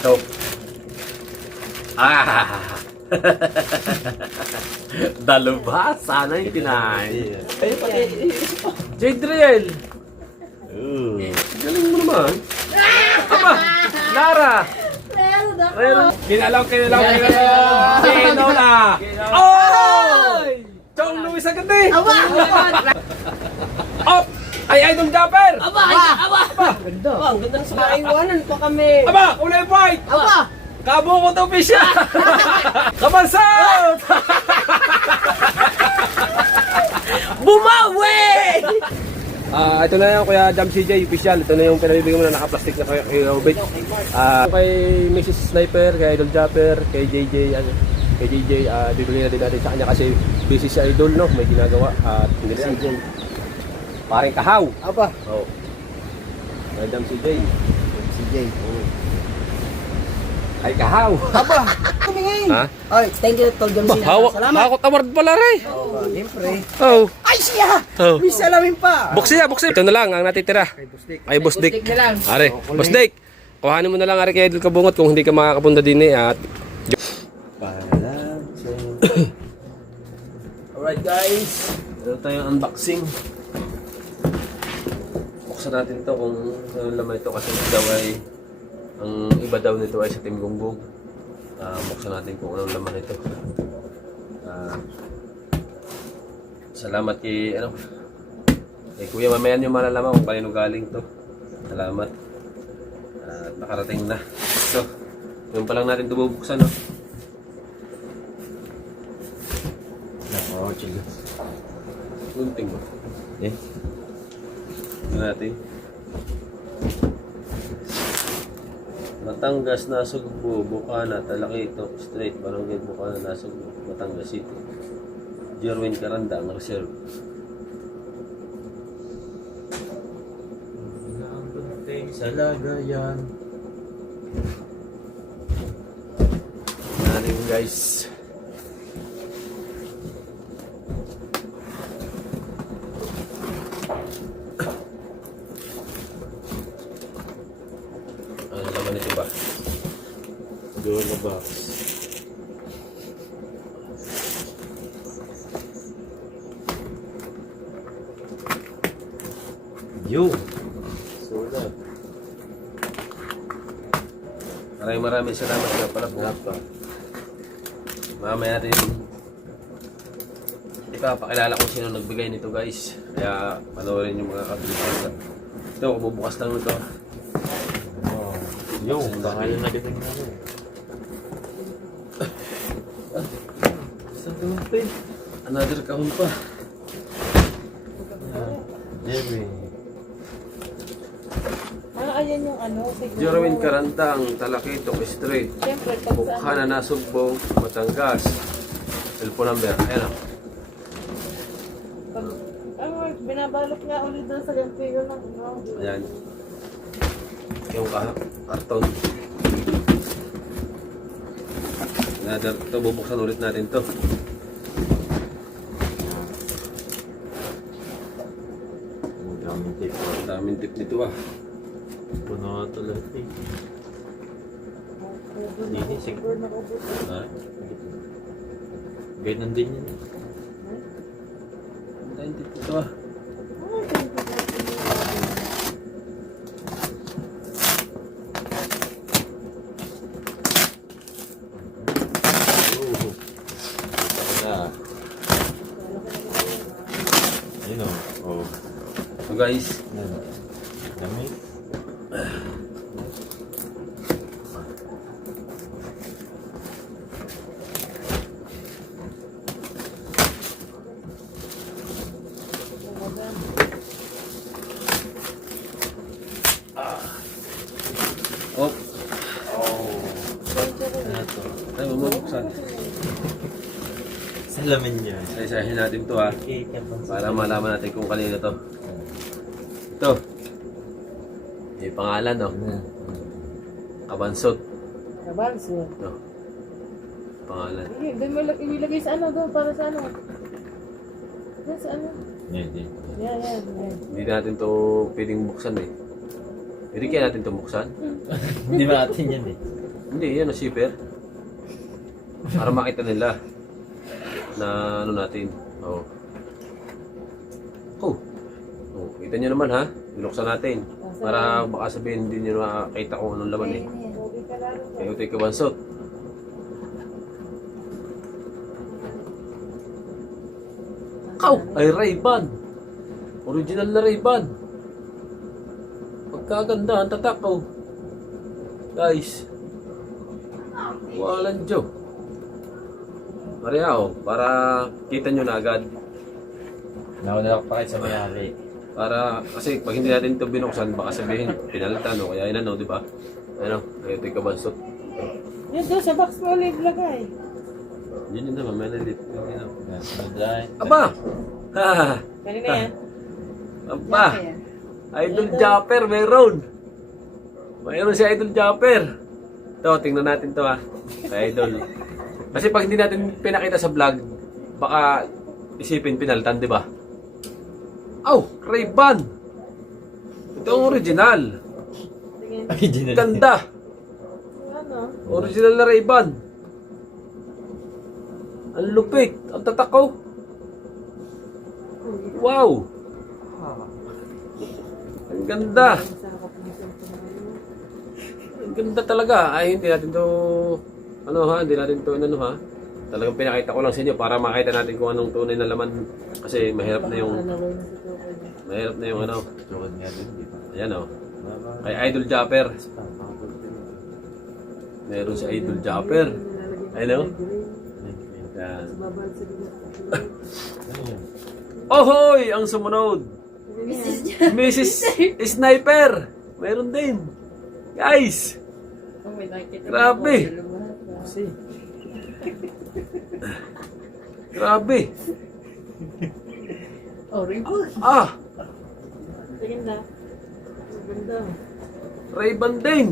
Ito. Ah! Dalubha, sana yung kinain. Ay, pati. Jadriel! Galing mo naman. Aba! Lara! Meron ako. Meron. Kinalaw. Sino na? Oy! Chong Luis agad eh! Aba! Op! Ay, Idol Japper! Aba! Ganda. Aba, ang ganda ng sakaiwanan pa kami. Aba! Kulay white! Aba! Kabo ko to pisya! Kabansot! Bumawi! Ito na yung Kuya Jam CJ official. Ito na yung pinabibigyan mo na naka-plastic na kay Robert. Kay Mrs. Sniper, kay Idol Japper, kay JJ, bibigyan na din natin sa kanya kasi busy si Idol, no? May ginagawa at hindi na CJ. Paring kahaw. Aba. Oh. Kuya Jam CJ. CJ. Ay kahaw. Aba. Tumingin. Ha? Ay, thank you, Tol Jam. Hawak, Salamat. hawak award pala rin. Oh, siyempre. Oh. Ay, siya! Oh. May salamin pa. Buksi. Ito na lang ang natitira. Ay, Boss Dick. na lang. Are, Boss Dick. Kuhanin mo na lang Are kay Idol Kabungot kung hindi ka makakapunta din eh at alright guys, ito tayong unboxing. Buksan natin to kung ano laman ito kasi daw ay ang iba daw nito ay sa Team Gonggong. Buksan natin kung anong laman ito. Salamat kay kay Kuya, mamaya nyo malalaman kung kanino galing to. Salamat. At nakarating na. So, yun pa lang natin ito bubuksan, no? Oo, chill. Gunting mo. Eh? Ito natin. Batangas, Nasugbo, Bukana, Talakito, Straight, Barangay Bukana, Nasugbo, Batangas City. Jerwin Caranda, ang reserve. Sa lagayan. Natin guys. Ano naman ito ba? Doon ba? Yo. Sulat. Maraming salamat nga pala po. Mamaya natin ipapakilala kung sino nagbigay nito guys. Kaya panoorin yung mga kapilitan. Ito, bubukas lang nito. Oh. Yo, pangalan na kita ng ano. Saan naman pa eh? Another kahon pa. Jerry. Ayan yung ano, siguro. Jerwin Carandang, Talakito, Straight. Siyempre, pag sa Bukana, Nasugbo, Batangas. Cellphone number. Ayan o. binabalot nga ulit doon sa gantigo ng ano. Ayan. Yung karton. Ito, bubuksan ulit natin to. Daming tip. Daming tip nito ah. Puno ito lahat eh. Hindi, siguro. Ha? Ganun din yun. Daming tip nito ah. Ayun o. Oh. So guys, Dami. oh, Ano to? tayo bubuksan. Salamin niya. Isa-isahin natin to ah. Para malaman natin kung kanino to. Ito. May pangalan no? Kabansot. Kabanso. No. Pangalan. Doon mo ilagay sa ano doon, para sa ano. Doon sa ano. Hindi. Yan. Hindi natin to pwedeng buksan eh. Pwede kaya natin to buksan? Hindi ba atin yan eh? Hindi, yan ang zipper. Para makita nila na ano natin. Oh. Oh. Oh, kita nyo naman ha. Binuksan natin. Para baka sabihin hindi nyo makakita kung anong laman eh. Pogi ka lalo. Kaya ito yung kabansot. Kaw! Ay Ray-Ban! Original na Ray-Ban! Pagkaganda, ang tatak oh. Guys. Walang Diyo. Maria oh, para kita nyo na agad. Nauna pa kayo sa mayari. Para, kasi pag hindi natin ito binuksan, baka sabihin, pinalitan o kaya inano, di ba? Ano, ito yung kabansot. Yun doon sa box mo ulit lagay. Yun yun naman, may nalit. Madry. Aba! Ha! Kanina yan. Aba! Idol Japper, meron! Mayroon si Idol Japper. Ito, tingnan natin to ha. Idol. Kasi pag hindi natin pinakita sa vlog, baka isipin pinalitan, di ba? Aw! Ray-Ban! Ito ang original. Tingin. Ganda! Ano? Original na Ray-Ban. Ang lupit. Ang tatakaw. Wow! Ang ganda. Ang ganda talaga. Ay, hindi natin to ano ha, hindi natin to inano ha. Talagang pinakita ko lang sa inyo para makita natin kung anong tunay na laman. Kasi mahirap na yung ano. Tukod nga din, di ba? Ayan o. Kay Idol Japper. Meron si Idol Japper. Ayun o. Yan. Ohoy! Ang sumunod. Mrs. Sniper. Meron din. Guys. Grabe. Grabe. Oh, Ray-Ban. Ah! Tingin na. Ang ganda. Ray-Ban din.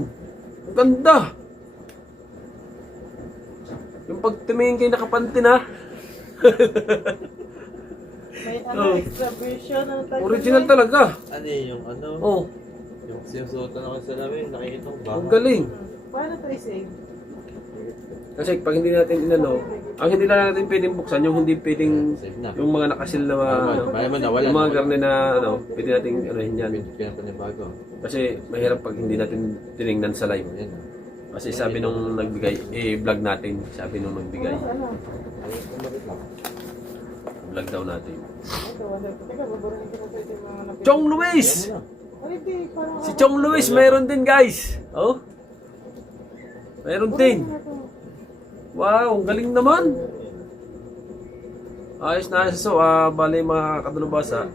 Ang ganda. Yung pagtumingin kayo nakapantin ha. May Oh. extra version. Ano tayo? Original talaga. Ano yung ano? Oh, Yung sinusuotan ako sa namin, nakikita ko ba? ang galing. Paano tayo save? Kasi pag hindi natin inano, ang hindi na natin pwedeng buksan, yung hindi pwedeng Save na. yung mga nakasil na ano, Bayan mo na, wala yung mga na. garne na ano, pwede natin anuhin yan. Pinapanibago. Kasi mahirap pag hindi natin tiningnan sa live. Ayan. Kasi sabi nung nagbigay, vlog natin, sabi nung nagbigay, Ano? vlog daw natin. Ito, wala. Teka, babaruhin ko na tayo yung mga napili. Chong Luis! Ay, di, parang Si Chong Luis meron din guys. Oh. Meron din. Wow, ang galing naman. Ayos na ayos. So, bali mga kadulubasa,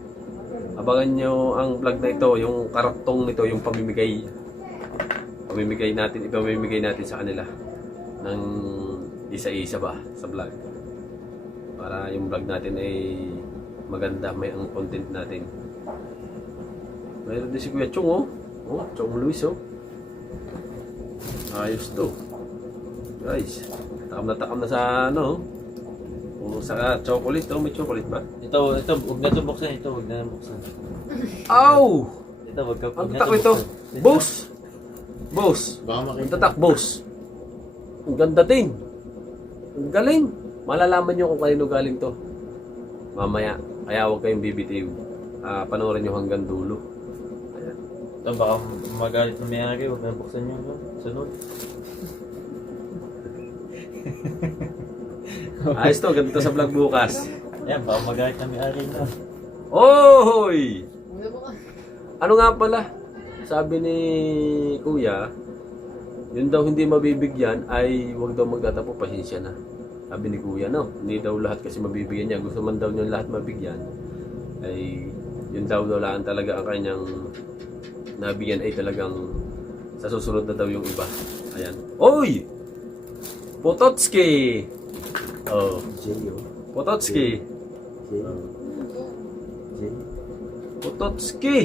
abangan nyo ang vlog na ito, yung karaktong nito, yung pamimigay natin, ipamimigay natin sa kanila ng isa-isa ba sa vlog. Para yung vlog natin ay maganda, may ang content natin. Mayroon din si Kuya Chong oh. Oh, Chong Luis oh. Ayos to. Guys, takam na sa ano. O sa chocolate oh, may chocolate ba? Ito, huwag na ito buksan. Ito, huwag na buksan. Ow! Ito, huwag ka. Ang tatak ito. Boss. Boss. Baka Ang makita. tatak boss. Ang ganda din. Ang galing. Malalaman nyo kung kanino galing to. Mamaya. Kaya huwag kayong bibitiw. Panoorin nyo hanggang dulo. Ayan. Ito, baka magalit na mayari. Huwag na buksan yung sunod. Ayos to. Ganito sa vlog bukas. Ayan, baka magalit na mayari na. Oy! Ano nga pala? Sabi ni Kuya, yun daw hindi mabibigyan ay huwag daw magtatapo, pasensya na. Sabi ni Kuya, no? Hindi daw lahat kasi mabibigyan niya. Gusto man daw niya lahat mabigyan. Ay yun daw lang talaga ang kanyang nabigyan ay talagang sa susunod na daw yung iba. Ayan. Oy! Pototski! Oh. Pototski! Pototski!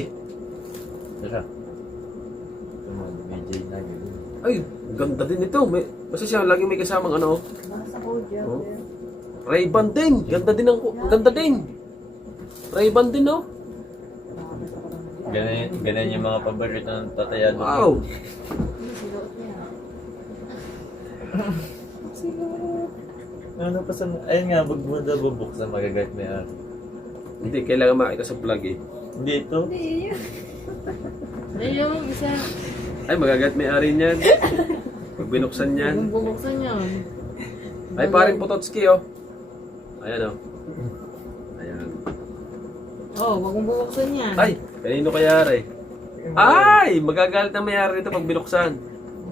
Tara. Ito mo, may J na yun. Ay, ganda din ito. Basta siya lagi may kasamang ano. Nasa audio. Oh. Ray-Ban din. Ganda din ang ganda din. Ray-Ban din oh. Ganun yung mga paborito ng tatayado. Wow. Siguro. Ano pa sa... Ayun nga, wag mo daw bubuksan, magagat may ari. Hindi, kailangan makita sa vlog eh. Hindi ito. Hindi yun. Ayun yung isa. Ay, magagat may ari niyan. Pag binuksan yan. Kung bubuksan yun. Ay, paring Pototski oh. Ayan oh. Ayan. Oh, wag mong bubuksan yan. Ay, kanino kaya ari? Ay, magagalit na may-ari nito pag binuksan.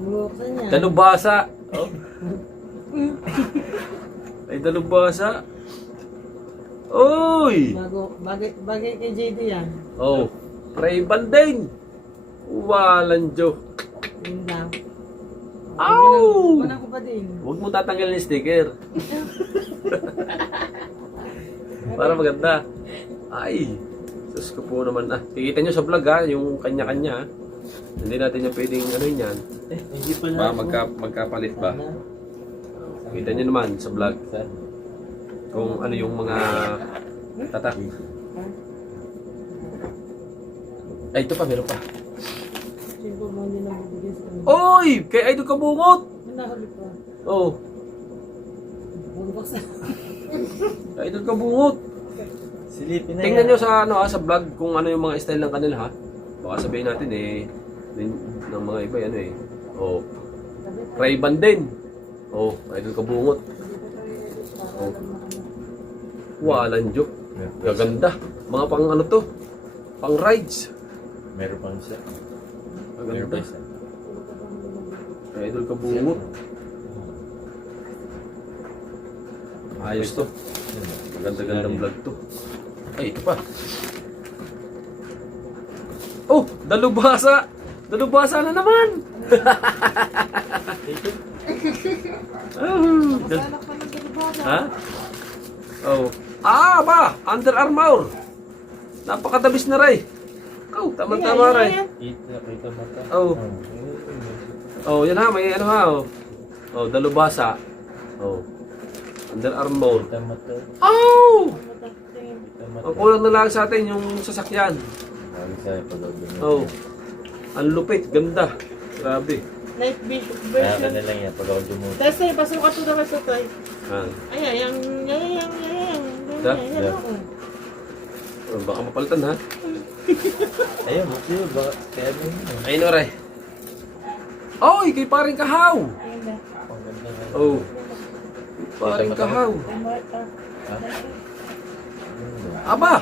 Bubuksan yan. Dalubhasa. Oh. Ay, dalubhasa. Uy! Bagay kay JD yan. Oh, Ray-Ban din. Walang joke. Yun lang. Ow! Wala ko pa din. Huwag mo tatanggalin yung sticker. Para maganda. Ay, sus ko po naman ah. Kikita nyo sa vlog ha, yung kanya-kanya. Hindi natin yung pwedeng ano yun yan. Hindi pala. Ba, magkapalit ba? Kita nyo naman sa vlog kung ano yung mga tatak. Ay, ito pa, meron pa. Siyempre mo hindi na bibigyan sa kanya. Oy! Kay Idol Kabungot! Nahuli pa. Oh, Bubuksan. kay Idol Kabungot. Silipin na Tingnan yan. nyo sa ano sa vlog kung ano yung mga style ng kanila ha. Baka sabihin natin ng mga iba ano eh. Oh, Ray-Ban din. Oh, Idol Kabungot. Oh. Walang joke. Gaganda. Mga pang ano to? Pang rides. Meron pang isa. Meron Gaganda. pa isa. Idol Kabungot. Ayos to. Maganda-gandang vlog to. Ay, ito pa. Oh, dalubhasa. Dalubhasa na naman. Oh, Anak pa ng dalubhasa. ha? Oh. Ah, ba? Under Armour. Napakadabis na ray. Oh, tama-tama ray. Kita mata. Oh. Oh, yan ha, may ano ha. Oh, oh dalubhasa. Oh. Under Armour. Kita mata. Oh! Kita mata. Ang kulang na lang sa atin yung sasakyan. Sabi sa'yo pag Oh. Ang lupit, ganda. Grabe. Night vision Kaya ka version. na lang yan pag ako dumuto. Tapos tayo, pasukat to naman sa toy. Ah. Ayan, yang. Da? Da. Oh, baka mapalitan ha. Ayun, buti yun. Baka kaya mo yun. Ayun o, Ray. Oy, kay paring kahaw. Ayan na. Ang ganda nga. Oh. Paring kahaw. Umata. Aba,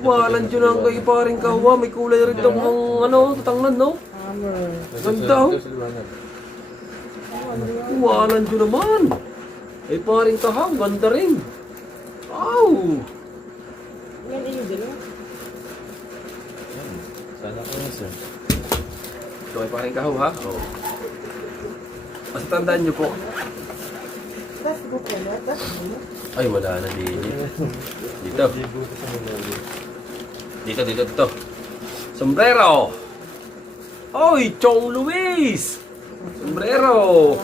walang dyan ang kay paring kahaw. May kulay rin daw ang ano, tatangnan no. Hammer. Ganda oh. Walang dyan naman. Ay paring kahaw, ganda rin. Oh. Yan inyo din. Sana ko yun, sir. Ito ay paring kahaw ha. Oh. Basta tandaan nyo po. Tapos ko po na. Ay, wala na din. Dito. Hindi buto sa mga Dito. Sombrero. Oy, Chong Luis. Sombrero.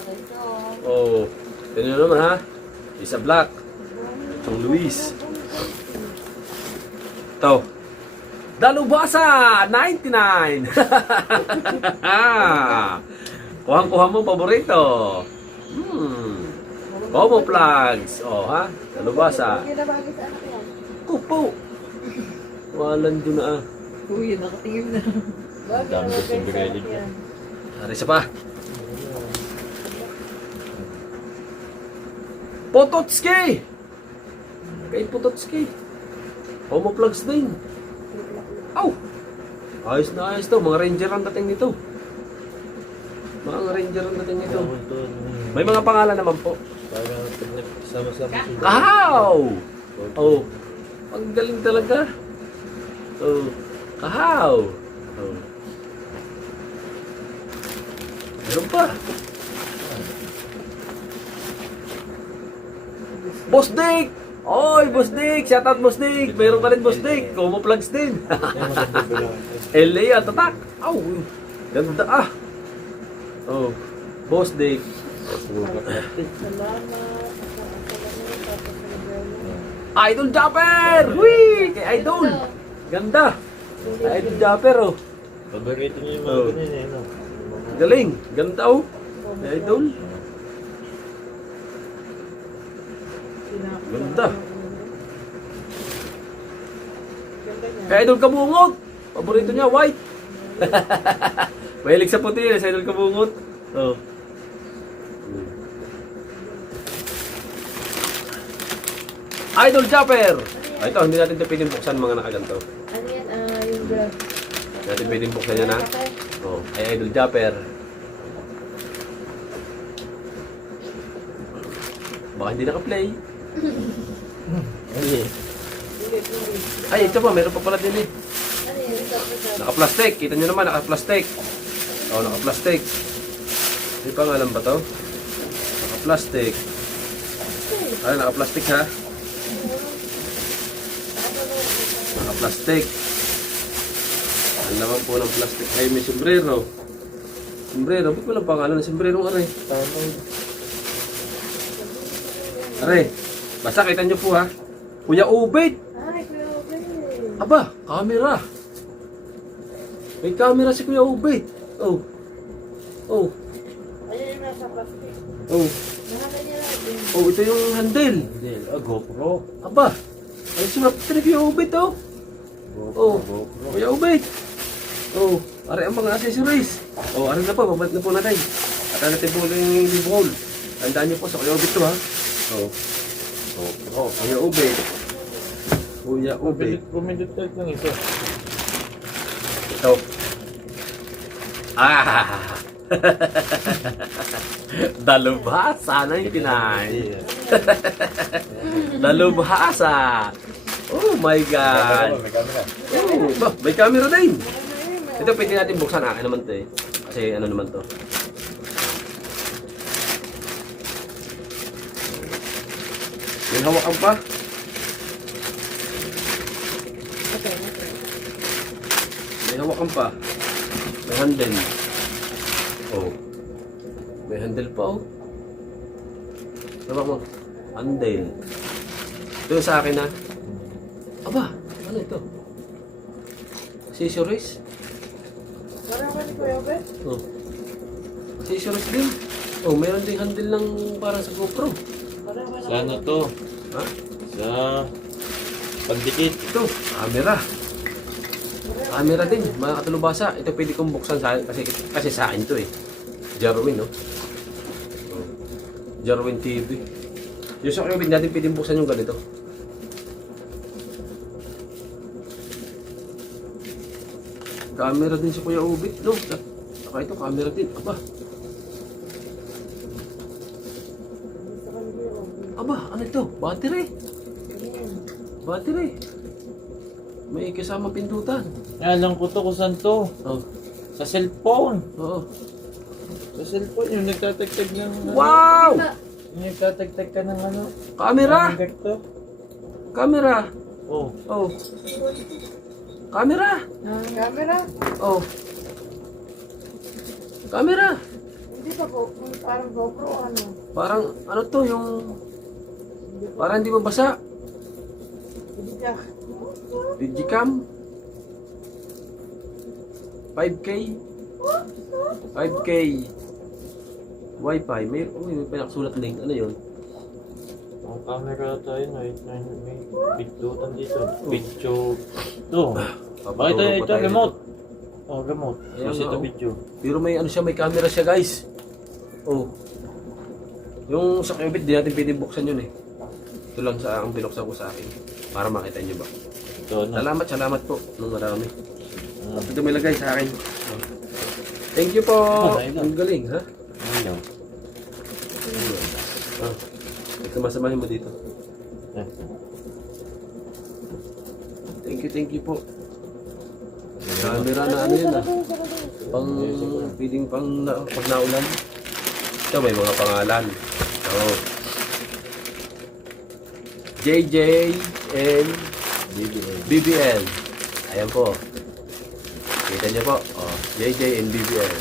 Oh, ganyan naman ha. Isa black. Chong Luis. Ito. Dalubhasa 99. Kuha mo paborito. Como plugs. Oh ha. Dalubhasa. Kupo. Walang dyan na ah. Uy, nakatingin na. Ang dami ko sa Birelli dyan. Hari isa pa. Pototski! Kay Pototski. Homo plugs din. Aw! Ayos na ayos to. Mga ranger ang dating nito. Mga ranger ang dating nito. May mga pangalan naman po. Parang pag nagsama-sama sila. Kahaw! Oh. Ang galing talaga. Oh. Kahaw! Oh. Meron pa. Boss Dick! Oy, Boss Dick! Shout out Boss Dick! Meron ka rin Boss Dick! Como plugs din! LA at tatak! Aw! Ganda ah! Oh, Boss Dick! Idol Japper! Whee! Kay Idol! Ganda! Kay Idol Japper oh! Paborito niyo yung mga ganyan eh, no? Galing! Ganda oh! Kay Idol! Ganda. Ganda niya. Kaya Idol Kabungot. Paborito niya, white. Mahilig sa puti, sa Idol Kabungot. Oh. Idol Japper. Ah, ito, hindi natin ito pwedeng buksan mga nakaganto. Ano yan? Yung vlog. Hindi natin pwedeng buksan yan ha. Oh, ay Idol Japper. Baka hindi naka-play. Ay, ito pa, meron pa pala din eh. Ano yan? Naka-plastic. Kita nyo naman, naka-plastic. Oh, naka-plastic. May pangalan ba to? Naka-plastic. Ay, naka-plastic ha. Naka-plastic. Ang laman po ng plastic ay may sombrero. Sombrero, ba't walang pangalan ng sombrero aray? Aray, basta kita nyo po ha. Kuya Ubed. Ay, Kuya Obed. Aba, camera. May camera si Kuya Ubed. Oh. Oh. Ayun yung nasa plastic. Oh. Mahal niya natin. Oh, ito yung handle. Hindi. GoPro. Aba, ay sumat ni Kuya Ubed oh. Oh. GoPro. Kuya Ubed. Oh, aray ang mga accessories. Oh, aray na po, babalik na po natin. At natin po yung bowl. Tandaan niyo po sa Kuya Ubed to ha. Oh. GoPro. Kuya Ubed. Kuya Ubed. Pumindot lang ito. Ito. Ah! Dalubhasa na yung kinain. Dalubhasa. Oh my God. May camera. Oh, ba, may camera din. Ito pwede natin buksan. Akin naman to eh. Kasi ano naman to. May hawakan pa. May hawakan pa. May handle. Oh. May handle pa oh. Tama mo. Handle. Ito yung sa akin ha. Aba, ano ito? Accessories? Parang ka ni Kuya Obed? Oh. Accessories din. Oh, mayroon ding handle ng parang sa GoPro. Parang ka Sa ano to? Ha? Sa pandikit. Ito, camera. Camera din, mga katulubasa. Ito pwede kong buksan sa kasi sa akin to eh. Jarwin, no? Oh. Jarwin TV. Yung sa kanya, natin pwedeng buksan yung ganito. Camera din si Kuya Ubit, no? Saka ito, camera din. Aba. Aba, ano ito? Battery. Battery. May kasama pindutan. Alam ko to kung saan to. Oh. Sa cellphone. Oo. Sa cellphone, yung nagtatagtag ng... Wow! Yung nagtatagtag ka ng ano? Camera! Hanggang to. Camera! Oh. Oh. Camera! Camera? Oh. Camera! Hindi pa po. Parang GoPro ano. Parang, ano to, yung... Parang hindi mabasa. Hindi ka. Digicam. 5K. 5K. Wi-Fi. May pinakasulat link. Ano yun? Ang camera tayo na may pindutan dito. Video. Ito. Bakit Papaturo ito? pa tayo Remote. Oh, remote. Ayan Kasi nga, ito oh. video. Pero may ano siya, may camera siya guys. Oh. Yung sa Qubit, di natin pwede buksan yun eh. Ito lang sa ang binuksan ko sa akin. Para makita nyo ba. Ito na. Salamat po. Nung marami. Ah. Ito may lagay sa akin. Oh. Thank you po. Ayun na. Ang galing ha. Ano? Oh. Ito masamahin mo dito. Eh. Thank you po. Camera na ano yun ah. Pang, pwedeng pang pag naulan. Ito may mga pangalan. Oh. JJ and BBL. Ayan po. Kita niyo po. Oh, JJ and BBL.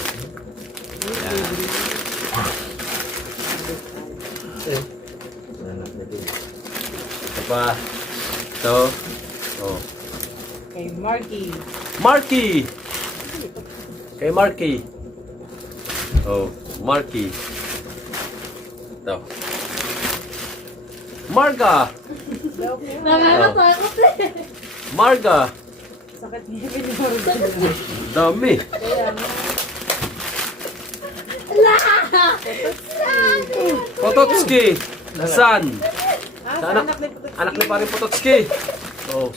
Ayan. Ito pa. Ito. Oh. Kay Marky. Marky! Kay Marky. Oh, Marky. Ito. Marga. Nakakatakot eh. Marga. Sakit ngipin ni Marga. Dami. Kaya nga. Pototski. San. Sa anak, anak ni Pototski. anak ni paring Pototski. Oh.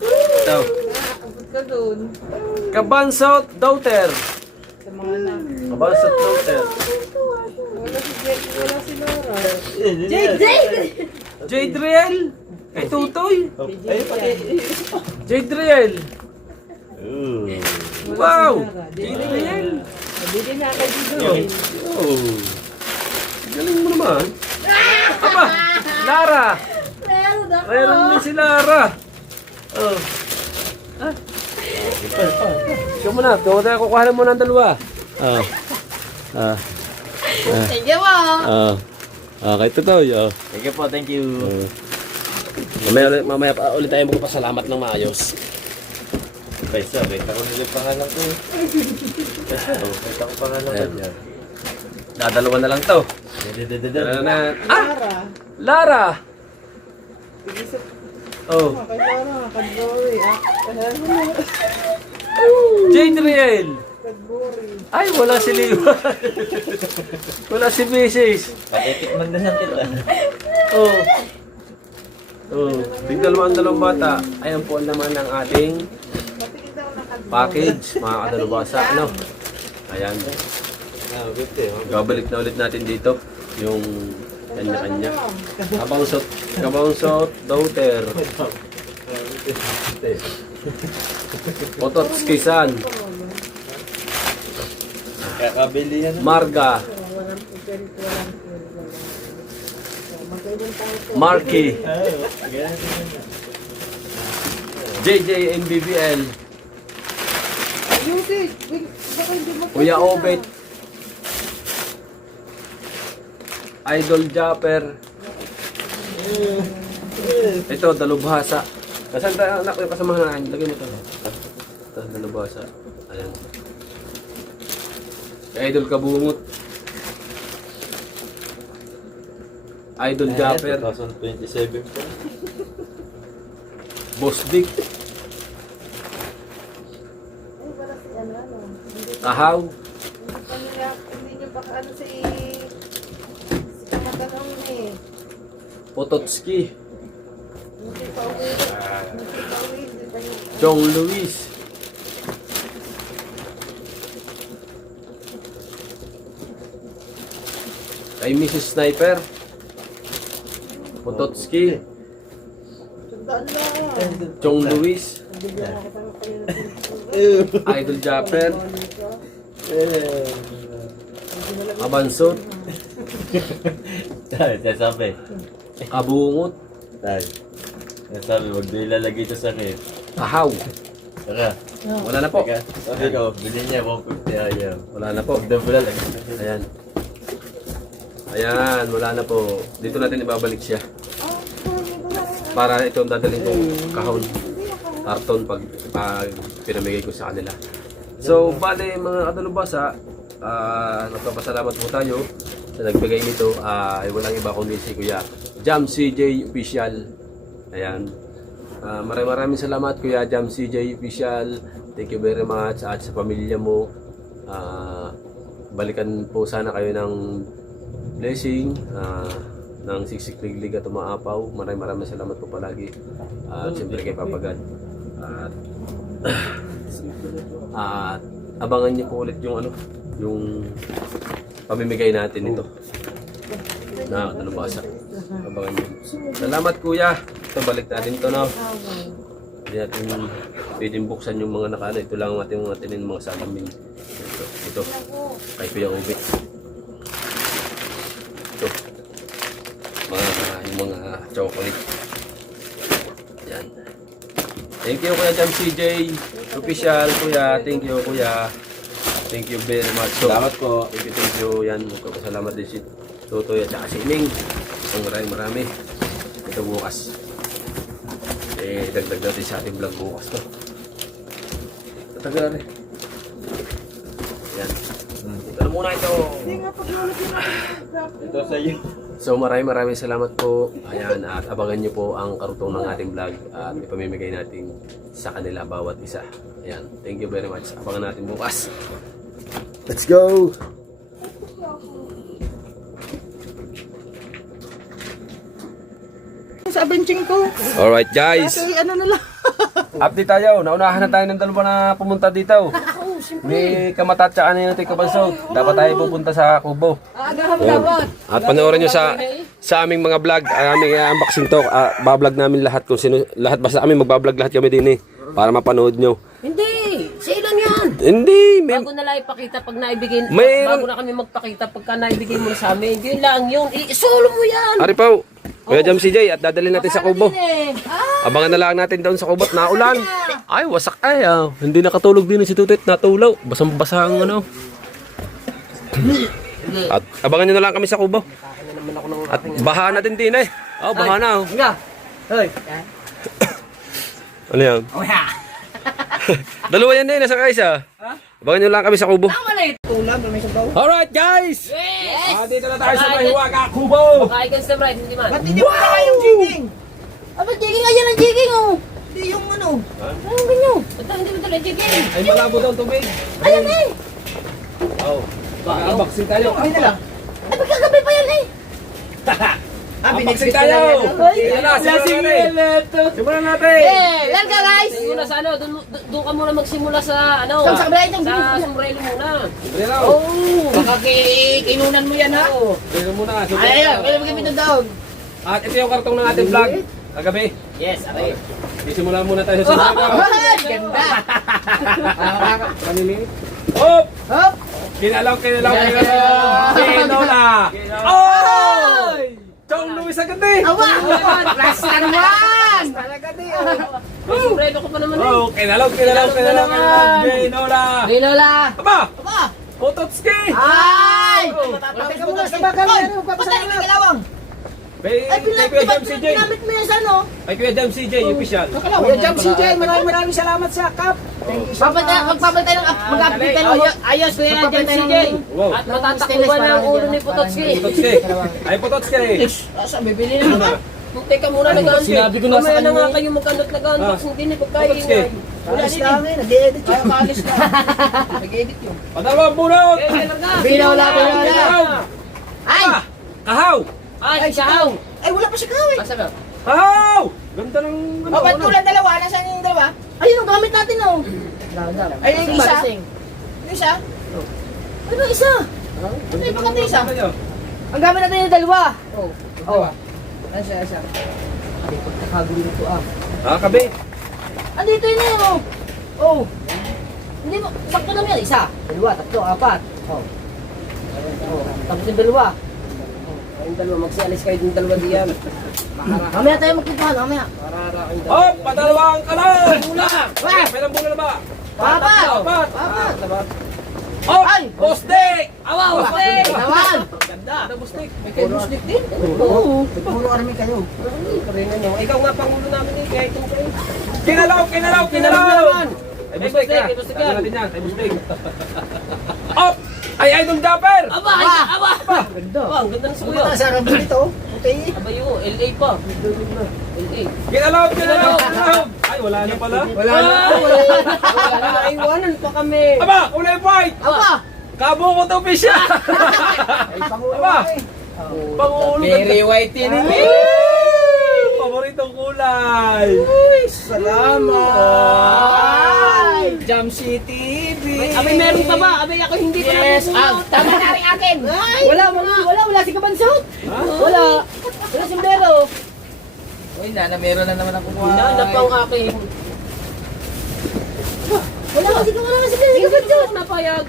Ito. Nakakabot ka dun. Kabansot daughter. Sa mga anak. Kabansot daughter. Wala si Jake, wala si Laura. Jadriel. Kay Tutoy. Ayun pa Jadriel. Wow. Jadriel. Bili na kay Dito. Oh. Galing mo naman. Aba, Lara. Meron ako. Mayroon din si Lara. Oh. Ikaw muna. Ikaw tayo kukuha mo ng dalawa. Oh. Thank you po. Kay Tutoy. Oh. Thank you po, thank you. Mamaya pa ulit tayo magpasalamat ng maayos. Pesa, kita ko nila yung pangalan ko. Pesa, kita ko pangalan ko dyan. Dadalawa na lang to. Dadadadada. Laura. Lara. Tig-isip. Oh. Kay Laura, Cadbury. Jadriel. Cadbury. Ay, wala si Leo. Wala si Mrs. Patitikman na lang kita. Oh. Oh. Tigdalawa ang dalawang bata. Ayan po ang naman ng ating Patigil daw ng Cadbury. package, mga kadalubasa. Ano? Ayan. Babalik na ulit natin dito yung kanya-kanya. Kabangsot daughter. Pototski san. Kakabili yan. Marga. Walang pipil, walang pipil. Magkaibang tayo po. Marky. Ganyan. JJ NBBL. Ayusin! Baka hindi mo Kuya Obet. Idol Japper. Ito, dalubhasa. Nasaan tayo anak yung kasamahan natin? Lagyan mo ito. Ito, dalubhasa. Ayan. Idol Kabungot. Idol Japper. 2027 po. Boss Dick. Ay, wala si ano. Hindi Kahaw. pa nila, hindi nyo baka ano si Kamatanong eh. Pototski. Hindi pa uwi. Hindi pa uwi. Hindi pa yun. Chong Luis. Kay Mrs. Sniper. Pototski. Tandaan lang. Chong Luis. Bigyan ako sa kayo. Idol Japper. Abansot. Sasabi. Kabungot. Tay. Sabi, wag doon ilalagay ito sa akin. Kahaw. Tara. Wala na po. Teka, sabi ko, bilhin niya 150 ayaw. Wala na po. Pag double lang. Ayan. Ayan, wala na po. Dito natin ibabalik siya. Para ito ang dadalhin kong kahon. Karton pag pinamigay ko sa kanila. So, bale mga kadalubasa, nagpapasalamat po tayo sa nagbigay nito. Ay walang iba kundi si Kuya Jam CJ Official. Ayan. Maraming salamat Kuya Jam CJ Official. Thank you very much at sa pamilya mo. Balikan po sana kayo ng blessing ng siksik liglig at umaapaw. Maraming salamat po palagi. At siyempre kay Papa God. At abangan niyo po ulit yung yung pamimigay natin ito na dalubasa. Abangan niyo. Salamat Kuya. Ito balik natin ito no. Hindi natin pwedeng buksan yung mga nakala. Ito lang ang ating mga tinin mga salamin. Ito kay Kuya Obet. Ito yung mga chocolate. Yan. Thank you Kuya Jam CJ Official Kuya. Thank you Kuya. Thank you very much. So, Salamat po. thank you. Yan. Magpapasalamat din si Totoy at saka si Ming. Ang marami. Ito bukas. Dagdag natin sa ating vlog bukas to. Tatagal na rin. Yan. Ito na muna ito. Hindi nga pag nalagyan natin. Ito sa iyo. So maraming salamat po. Ayan, at abangan nyo po ang karugtong ng ating vlog at ipamimigay natin sa kanila bawat isa. Ayan, thank you very much. Abangan natin bukas. Let's go! Sa benching ko. Alright guys, Kasi ano na lang. update tayo. Naunahan na tayo ng dalawa na pumunta dito. May Kamatat tsaka na yung Kabanso. Dapat tayo pupunta sa Kubo. Ayan. At panoorin nyo sa aming mga vlog, aming unboxing to. Bablog namin lahat kung sino, lahat basta kami magbablog lahat kami din para mapanood nyo. Hindi! Siya lang yan! Hindi, may, Bago na lang ipakita pag naibigay, Mayroon- bago na kami magpakita pagka naibigay mo sa amin. Yun lang yun. Isolo mo yan! Ari Pao, Kuya Jam CJ at dadalhin natin sa Kubo. Abangan na lang natin doon sa Kubo at naulan. Ay, wasak ay. Hindi nakatulog din si Tutit, natulaw. Basang-basa ang ano. At abangan nyo na lang kami sa Kubo. At baha natin din Oh, baha na. Nga. Hoy. Ano yan? Dalawa yan din, nasa kaisa. Abangan nyo lang kami sa Kubo. Tulang, may sabaw. Alright guys! Yes! Dito na tayo sa Mahiwaga, Kubo! Kakain ka sa right, hindi man. Ba't hindi mo na yung jigging? Aba, jigging ayan ang jigging oh! Hindi yung ano. Anong ganyo? Ba't hindi mo talaga jigging? Ay, malabo daw tubig. Ayan eh! Oh, baka-unboxing tayo. Ay na lang. Ay, pagkagabi pa yan eh! Unboxing tayo! Yan na, simulan natin! Simulan natin! Let's go guys! Muna sa ano, doon ka muna magsimula sa ano. Sa sombrero, Sa sombrero muna. Simulan na. Oh! Baka kinunan mo yan ha. Simulan muna. Ay, kaya magkipit down. At ito yung kartong ng ating vlog. Kagabi. Yes, okay. Simulan muna tayo sa simulan. Ganda. Kanili. Hop! Hop. Kinalaw. Kinola! Oy! Chong Luis agad eh! Awa. Plus one. Talaga di. May sombrero ko pa naman eh. Oh, kinalaw. Kinola! Linola! Aba! Aba. Ototski! Ay. Patay Teka muna sa bakal. Patay ka galawang. Kay Kuya Jam CJ. Pinamit mo yan sa ano? Kay Kuya Jam CJ, official. Kuya Jam CJ, maraming salamat sa cup. Thank you so much. Magpapantay ng mag-update tayo ng ayos kuya na dyan CJ. Wow. At matatakuban ng ulo ni Pototski. Pototski. Ay, Pototski. Asa, bibili na. Teka muna nag-unbox. Sinabi ko na sa Mamaya na nga kanya. kayo mag-unbox nag-unbox. Hindi na pagkain. Pototski. Wala din eh. Nag-edit yun. Maalis na. Nag-edit yun. Padalawang bunot. Binola. Ay! Kahaw. Ay, sahaw! Ay, wala pa siya kawin. Asa ka? Kahaw. Ganda ng ano. Oh, ba't kulang dalawa? Nasaan yung dalawa? Ayun, ang gamit natin oh. Ay, yung isa. Yung isa? Ano yung isa? Ano yung pakati isa? Ang gamit natin yung dalawa. Oh. Ano siya? Ay, pagkakagulo nito ah. Kabe. Andito yun eh oh. Oh. Hindi mo, sakto naman yan. Isa, dalawa, tatlo, apat. Oh. Tapos yung dalawa. Yung dalawa, magsialis kayo yung dalawa diyan. Mamaya tayo magkikuhan, mamaya. Hop, padalawang kalan. Bula. Meron bula na ba? Apat! Apat. Apat! Hop, Ay! Bostik. Awaw! Hey! Naman! Ganda. Ada Bostik. May kayo muslik din? Oo. Puro army kayo. Ikaw nga pangulo namin eh, kaya itong kayo. Kinalaw. naman. Ay, Bostik. Ay, Bostik yan. Lagyan natin yan. Ay, Bostik. Hop. Ay, Idol Dapper. Aba! Ay, aba! Ganda. Aba, ang ganda ng suyo. Pumunta sa rabon dito. Puti. Aba yun, LA pa. LA. Kinalaw. Ay, wala na pala. Wala na. Wala na, iwanan pa kami. Aba, kulay white. Aba! Kabo ko to pisya. Ay, pangulo Aba. ka eh. Pangulo. Very white yun eh. Paboritong kulay. Salamat! Jam City TV! Abay, meron pa ba? Abay, ako hindi ko Yes! napupunod. Tama na rin akin! Wala si Kabansot! Wala si Bero! Uy, meron na naman ako Hinanap ang akin. Wala si Bero! Hindi ako napayag.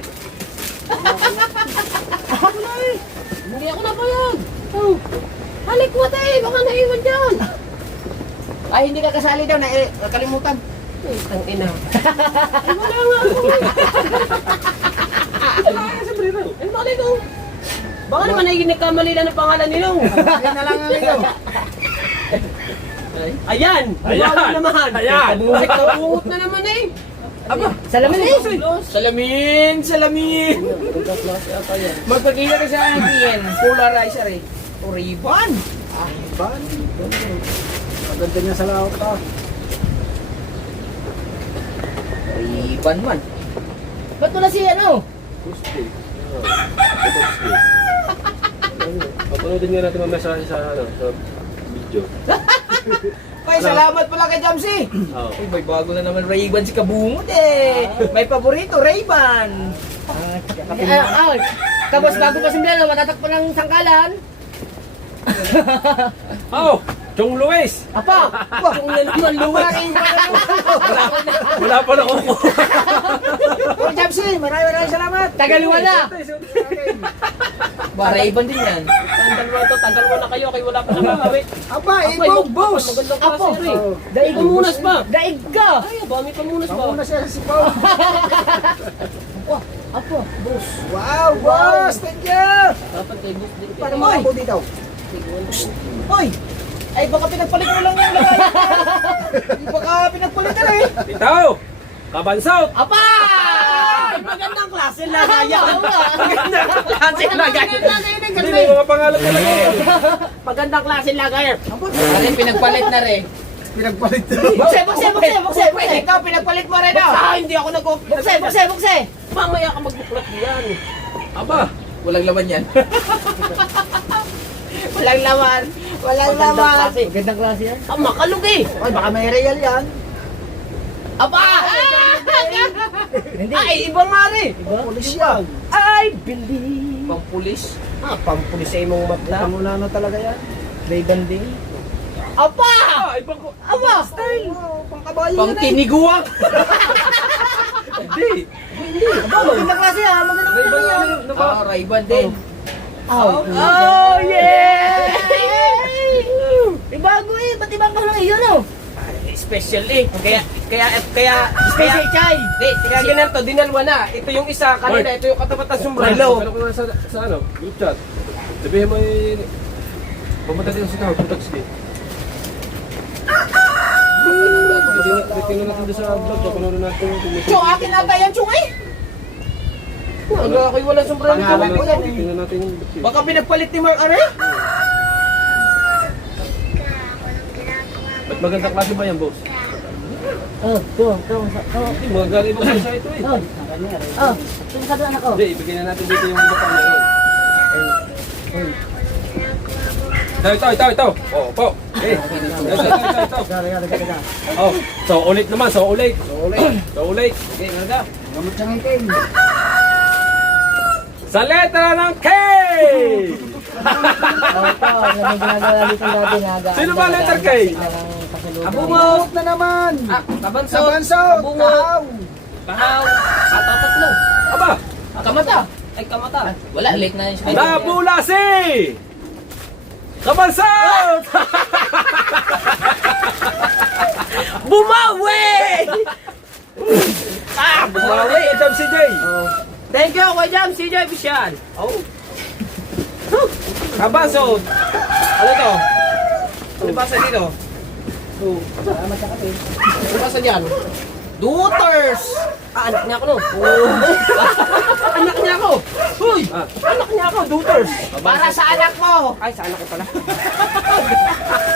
Hindi ako napayag. Oh. Halik mo tayo, baka naiwan dyan. Ay, hindi ka kasali daw, nakalimutan. Ay, tang ina. Ay, wala nga ako. Ay, bakit ko? Baka naman ay nagkamali lang ng pangalan nila. Yan na lang ang ito. Ayan! Ayan! Wala naman! Ayan! Kabungot na naman eh! Aba. Salamin eh! Salamin! Salamin! Magpagkita ka sa akin, polarizer eh. O, Ray-Ban. Ban. Maganda niya sa laot ah. Ray-Ban man. Ba't wala si ano? Tuesday. Tuesday. Papanoodin nga natin mamaya sa video. Ay, salamat pala kay Jamsi. Oo. Ay, may bago na naman Ray-Ban si Kabungot eh. May paborito, Ray-Ban. Tapos bago pa simula, matatakpan ng sangkalan. Oh! Chong Luis! Apa! Kung naluan, lumaking Wala pa na kuko. Oh, Jamsi, maraming salamat. Tagaluwa na! Ba, Ray-Ban din yan. Tanggal mo na kayo, kayo wala pa nakakawit. Aba, ibog, boss. Magandang Apo! klase rin. Daig Pamunas pa. Daig ka! Ay, bami pamunas pa. Mauna siya si Pao. Apo, boss. Wow, boss. Thank you. Dapat kay boss din. Paano mga po dito? Hoy! Ay, baka pinagpalit mo lang yung lagay. Baka pinagpalit ka na eh. Itaw! Kabansot! Apa! Magandang klase lagayan. Magandang klase lagayan. Hindi mo mga pangalan talaga eh. Magandang klase lagayan. Ano pinagpalit na rin? Pinagpalit na. Bukse. Ikaw pinagpalit mo rin daw. Hindi ako bukse. Mamaya ka magbuklat yan. Aba! Walang laman yan. Walang laman. Magandang klase yan. Ah, makalog eh. Ay, baka may real yan. Aba! Hindi. Ay, iba nga rin. Pulis yan. I believe. Pampulis? Pampulis sa imong matla. Pangulano talaga yan. Ray-Ban din. Apa! Ibang ko. Apa! Oh, pangkabayo Pang yan eh. tiniguang. Hindi. Magandang klase yan. Magandang Ray-Ban klase yan. yan. Ray-Ban din. Oh, yeah! Ibago eh. Ba't ibang ka lang iyon oh? Special eh. Kaya special chai. Kaya ganito, dinalwa na. Ito yung isa, kanina, ito yung katapat ng sombrero. Ano ko na sa ano? Group chat. Sabihin mo yung... Pumunta din sa tao, punta sige. Tingnan natin doon sa vlog, papanoorin natin yung Chong, akin ata yan, Chong eh. Wala kayo walang sombrero. Pangalan ko yan eh. Tingnan natin yung video. Baka pinagpalit ni Mark Are? Ba't magandang klase ba yan, boss? Hindi, magagaling ibang sa ito eh. Hindi, ibigay na natin dito yung iba pang meron. Ito. Oh, po. Eh, ito. Oh, so ulit naman, so ulit. Okay, ganda. Gamot siyang itim. Sa letra ng K! Sino ba letter K? Abungawot na naman. Kabanso. Sabanso. Kabungo. Kahaw. Kahaw. Tatlo. Aba, Kamata. Ay, kamata. Wala, late na yung Nabulasi! Kabansot! Bumawi! Bumawi, ito si Jay. Thank you, Kuya Jam, CJ Official. Oh. Kabansot. Ano to? Ano basa dito? Ano basa dyan? Daughters! Anak niya ako no? Anak niya ako! Uy! Anak niya ako, daughters! Para sa anak mo! Ay, sa anak ko pala.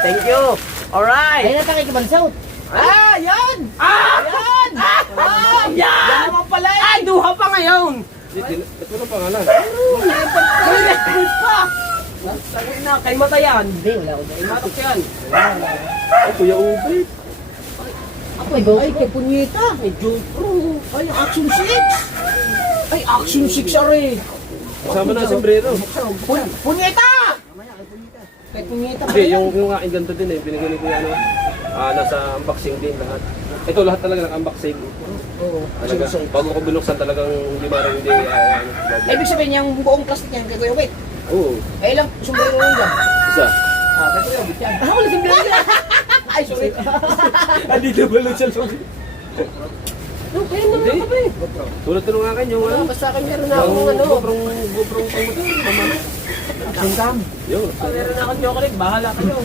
Thank you! Alright! Ayun na tayo kibansaw. Yan! Yan! Yan! Yan naman pala eh! Ay, duha pa ngayon! Ba't mo pangalan? May record pa! Sabi na, kay mata yan. Hindi, wala ko Kay matok yan. Ay, Kuya Ubrit. Ay, kay punyeta. May GoPro. Ay, Action 6. Ay, Action 6 are. Kasama na ang sombrero. Punyeta! Kay punyeta pa Hindi, yan. yung aking ganito din eh. Binigyan ni Kuya ano. Nasa unboxing din lahat. Ito lahat talaga naka-unboxing. Oo. Talaga, bago ko binuksan talagang hindi marang hindi. Ibig sabihin yung buong plastic niyan, kay Kuya Wait. Oo, Ay lang, sombrero mo dyan. isa. Kay Kuya Wait yan. Wala sombrero dyan. Ay, sorry. Hindi na ba lang siya sorry. Kaya naman ako ba eh. Tulad ko ng akin yung ano. Basta akin meron na akong ano. GoPro pang mamana. Action cam. Yun. Meron na akong chocolate. Bahala kayo.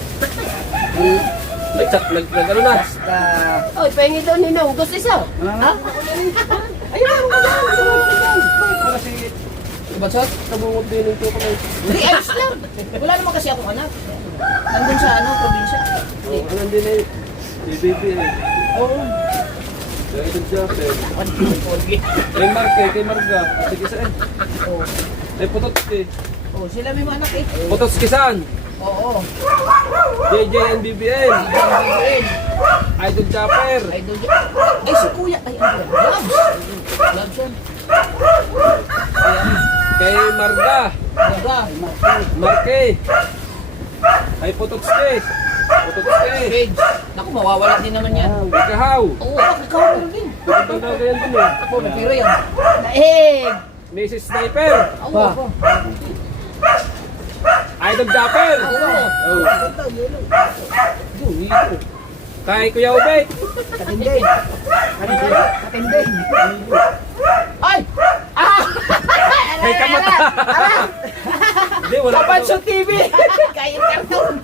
Ano na? Oy, pahingi daw ninong. Gusto isa. Ha? Ayun, meron ka dyan. Bansot? Nabungot din yung tuko na. Hindi, ayos lang. Wala naman kasi akong anak. Nandun sa probinsya. Oh, ano din eh. BBB eh. Oo. Kaya Idol Japper. Ano yung porgy? Kay Mark eh, kay Marga. Sige sa eh. Oo. Ay Pototski. Oo, sila may mga anak eh. Pototski-san. Oo. JJ and BBM. Idol Japper. Idol yun. Ay, si Kuya. Ay, ano ba? Labs. Labs yan. Kay Marga. Diba? Marke. Ay Pototski. Pototski. Page. Naku, mawawala din naman yan. Ikahaw. Oo, ikaw mo din. Ito na ganyan din eh. Ako, pero yan. Daig! Mrs. Sniper. Ako. Idol Japper. Oo. Oh. Kay Kuya Ubay. Katinding. Katinding. Ay! Ah! Kay Kamata. Hindi, wala pa daw. Pansot TV! Kain karton.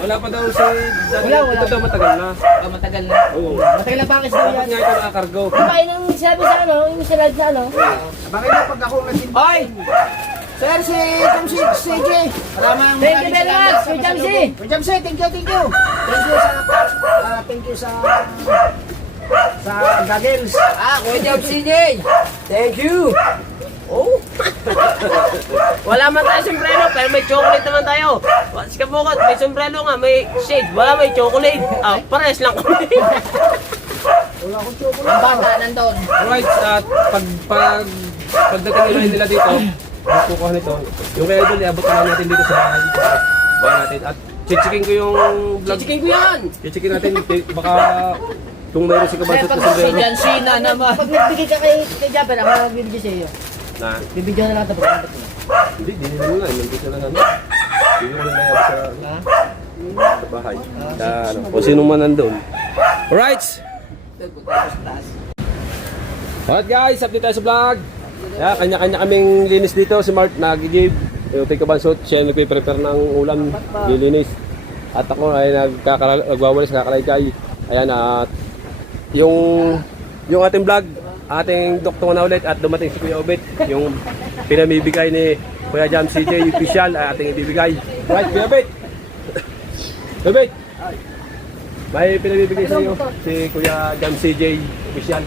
Wala pa daw si... Wala. Ito daw matagal na. Ah, matagal na. Oo. Matagal na bakit daw Bakit yan? nga ito nakakargo? Diba yun ang sinabi sa ano, yung sinad na ano? Bakit na pag ako natin? Ay! Sir, si CJ. Maraming Thank you very much, Kuya Jamsi. Kuya Jamsi, thank you. Thank you sa goggles. Ah, Kuya Jam CJ! Thank you! Oh! Wala man tayo sombrero, pero may chocolate naman tayo. Si Kabukot, may sombrero nga, may shade. Wala, may chocolate. Ah, pares lang kami. Wala akong chocolate. Ang bata nandun. Alright, at pagdating nila dito, magkukuha nito. Yung kaya Idol, iabot na natin dito sa bahay. Bahay natin. At chichikin ko yung vlog. Chichikin ko yan! Chichikin natin, baka kung mayroon si Kabansot na Si sombrero. John Cena naman. Pag nagbigay ka kay Japper, ako magbibigay sa iyo. Na, Bibigyan na lang ito. hindi, dinili mo na. Nandito na namin. Hindi mo na nayab sa bahay. Sa, ano, kung sino man nandun. Alright! Alright guys, update tayo sa vlog. Yeah, kanya-kanya kaming linis dito. Si Mart nag-give. Yung kay Kabansot, siya nagpe-prepare ng ulam. Lilinis. At ako ay nagwawalis, nakakalaykay. Ayan, at yung ating vlog, ating doktor na ulit at dumating si Kuya Obet. Yung pinamibigay ni Kuya Jam CJ official ay ating ibibigay. Right, Kuya Obet? Kuya Obet? May pinamibigay sa iyo si Kuya Jam CJ official.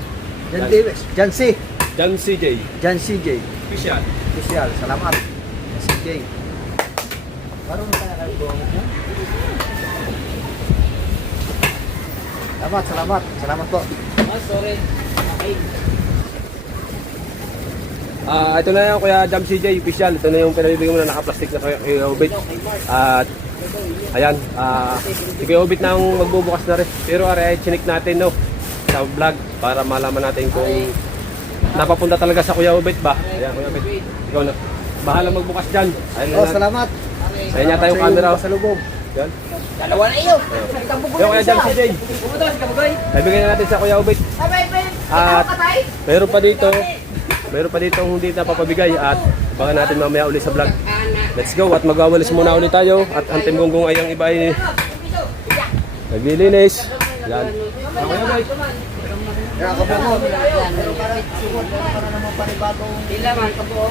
Jan C. Jam CJ Jan CJ. official. Official. Salamat. Jan CJ. Parang Salamat po. Oh, sorry. Ito na yung Kuya Jam CJ official. Ito na yung pinabibigyan mo na naka-plastic na Kuya Obet. At ayan, si Kuya Obet na ang magbubukas na rin. Pero ay chinik natin no sa vlog para malaman natin kung napapunta talaga sa Kuya Obet ba. Ayan Kuya Obet, ikaw na. Bahala magbukas dyan. Ayan na. Salamat. Ayan niya tayong camera. Sa lubog. Yan. Dalawa na iyo. Yung Kuya Jam CJ. Pumunta si Kabugay. Ibigay na natin sa Kuya Obet. At meron pa dito hindi napapabigay at baka natin mamaya ulit sa vlog. Let's go at magwawalis muna ulit tayo at ang timgunggong ay ang iba ay naglilinis. Yan. Kaya ako po. Para naman panibagong Ilan man ka po?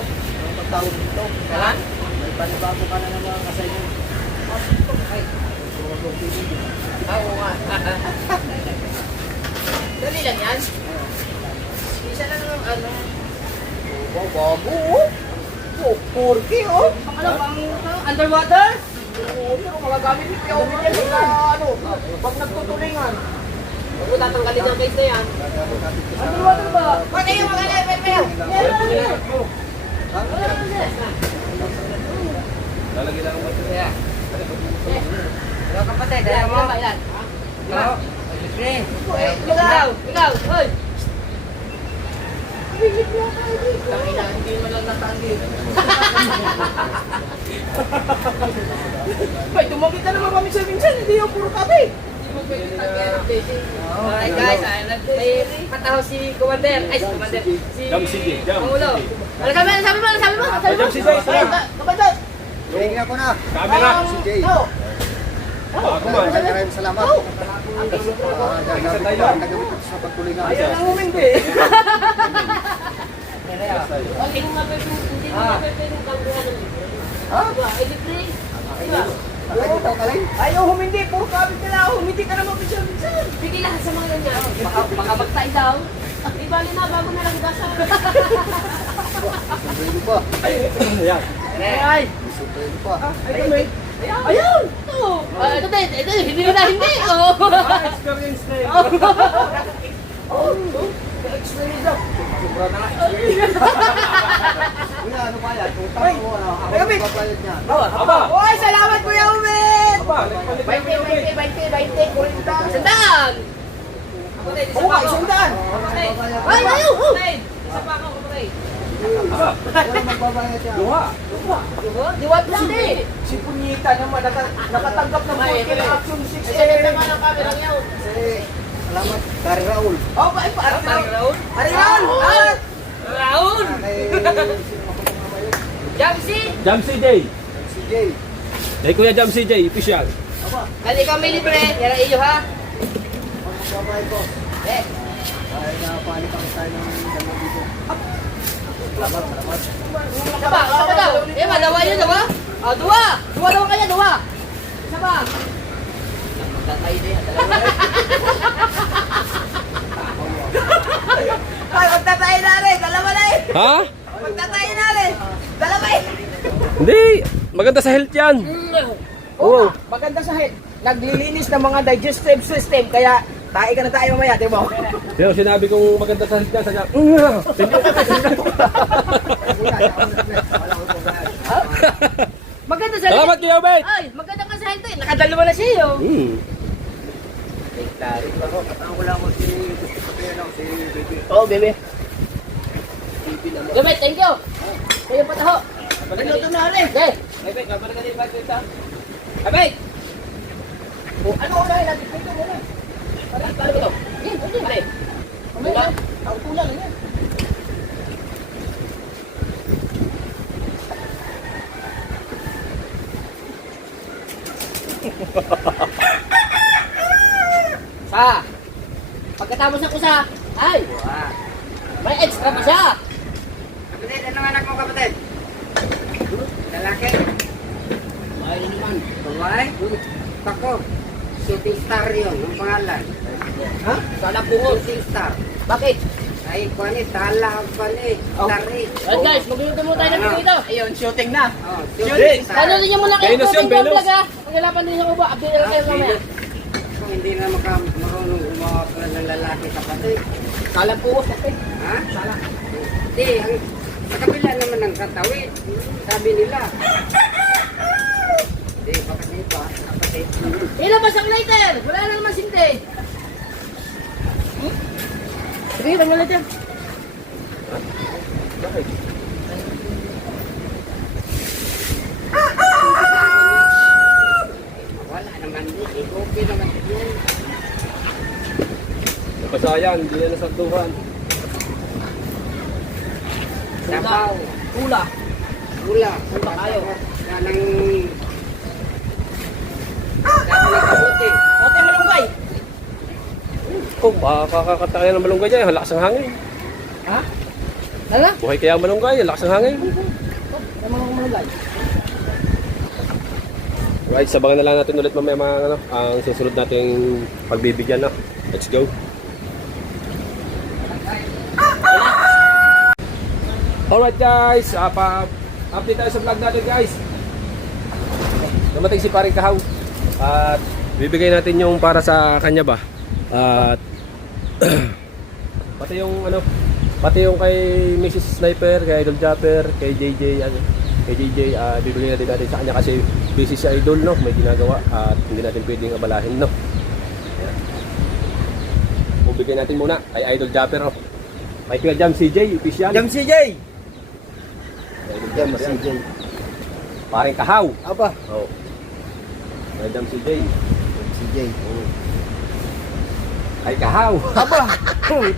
pagtawag dito. Kalan? May panibago ka na naman kasi yun. Oo nga. Dali lang yan. Isa lang ang ano. Wow, bago oh. Oh, porky oh. Ano bang underwater? Oo, pero magagamit yung piyawin yan sa ano. Pag nagtutulingan. Huwag mo tatanggalin ang case na yan. Underwater ba? Ba't kayo mag-alay, Pepe? Lalagyan lang mo. Kaya. Hello kapatid, kaya mo? Ilan? Hello? Ikaw, hoy! Tangina, hindi mo lang natanggi. Ay, tumagit na naman kami sa minsan. Hindi yung puro kape. Alright guys, may pataho si Commander. Ay, si Commander. Si Jam CJ, Jam Pangulo. CJ. Ano sabi mo? Ano sabi mo? Jam CJ, salamat. Kapatid! Tingin ako na. Camera. CJ. Baka kumain. Maraming salamat. Isa tayo. Nagamit ko sa pagtulingan. Ayan ang humindi. Hindi mo nga pwedeng kambuhan ng libre. Diba? Ay, libre. Diba? Ayaw humindi, puro kabit ka na. Humindi ka naman minsan. Bigay lahat sa mga ganyan. Baka magtay daw. Di bali na, bago na lang gasap. Ayan. Ay! Ayun! Ito din, hindi na hindi. Oh. Experience na yun. Experience daw. Aba! Oy, salamat Kuya Umit! Aba! Nagpalit tayo ng Ubed. 20, 40. Sandaan! Oo nga, isang daan. Ay, ayaw! Isa pa ako, kapatid. Aba! Luha! Diwat lang din. Si Punyita naman, nakatanggap ng Ay, full kill action 6 Isa din naman ang camera niya. Salamat, Kari Raul. Oh, ba, Parang Raul? Ari Raul! Ah! Raul! Jamsi! Jam CJ! Si Jay. Kay Kuya Jam CJ, official. Kali kami libre. Yan ang iyo ha. Magbabayad ko. Eh, Dahil napalit ako tayo ng dalawa dito. isa pa daw. Eh, madawa yun, dawa? Ah, dua! Dua daw kaya, dua! Isa pa. Magtatay na yan, dalawa. Ay, magtatayo na rin. Dalawa na eh. Ha? Magtatayo na rin. Dalawa eh. Hindi! Maganda sa health yan. Oo, maganda sa head. Naglilinis ng mga digestive system. Kaya, tayo ka na tayo mamaya, di ba? Pero sinabi kong maganda sa health yan, sadya, Maganda sa Salamat Kuya Ubed! Ay, maganda ka sa head eh. Nakadalawa na siya oh. Ang wala mo si gusto ko kaya lang si Bebe. Oh, bebe. Gamit, thank you. Kayo pataho. Naluto na rin. Okay. Abay! Ano unahin natin? Ito muna. Ano ba ito? Yan, pwede. Pare. Wala. Ang tulan na yan. Sa. Pagkatapos ng kusa, ay, may extra pa siya. Kapatid, anong anak mo kapatid? Lalaki? Ay, naman. Babae? Tako. Shooting star yun, ang pangalan. Ha? Sana puhos. Shooting star. Bakit? Ay, kuwani, tala ang kuwani. Tari. Alright guys, magluluto muna tayo ng dito. Ayun, shooting na. Oh, shooting star. Ano din niyo muna kayo Venus yun, tubig ng Venus. vlog ha? Pagkalapan din yung ubo, update na lang kayo mamaya. Kung hindi na marunong gumawa ka ng lalaki kapatid. Sana puhos kasi. Ha? Hindi, sa kabila naman ng katawid. Sabi nila. Hindi, bakit dito kapatid? Ilabas ang lighter! Wala na naman sinte. Sige, tanggal natin. Wala naman din. Okay naman din. Napasayan, hindi na nasagduhan. Sabaw. Pula. Gula. Punta kayo. Yan ang... Yan ang kabuti. Ote malunggay. Oh, kakakatayan ng malunggay dyan, lakas ng hangin. Ha? Lala? Buhay kaya ang malunggay, lakas ng hangin. Ano mga malunggay? Right, sabangan na lang natin ulit mamaya mga ano, ang susunod nating pagbibigyan na. Let's go. Alright guys, update tayo sa vlog natin guys. Dumating si Paring Kahaw at bibigay natin yung para sa kanya ba. At pati yung ano, pati yung kay Mrs. Sniper, kay Idol Japper, kay JJ ano, kay JJ bibigyan natin sa kanya kasi busy si Idol no, may ginagawa at hindi natin pwedeng abalahin no. Ayan. Bibigyan natin muna kay Idol Japper oh. Kay Kuya Jam CJ, official. Jam CJ! Idol Jam Japper yan. CJ. Paring Kahaw. Aba. Oh. Kay Jam CJ. CJ. Kay Kahaw. Aba!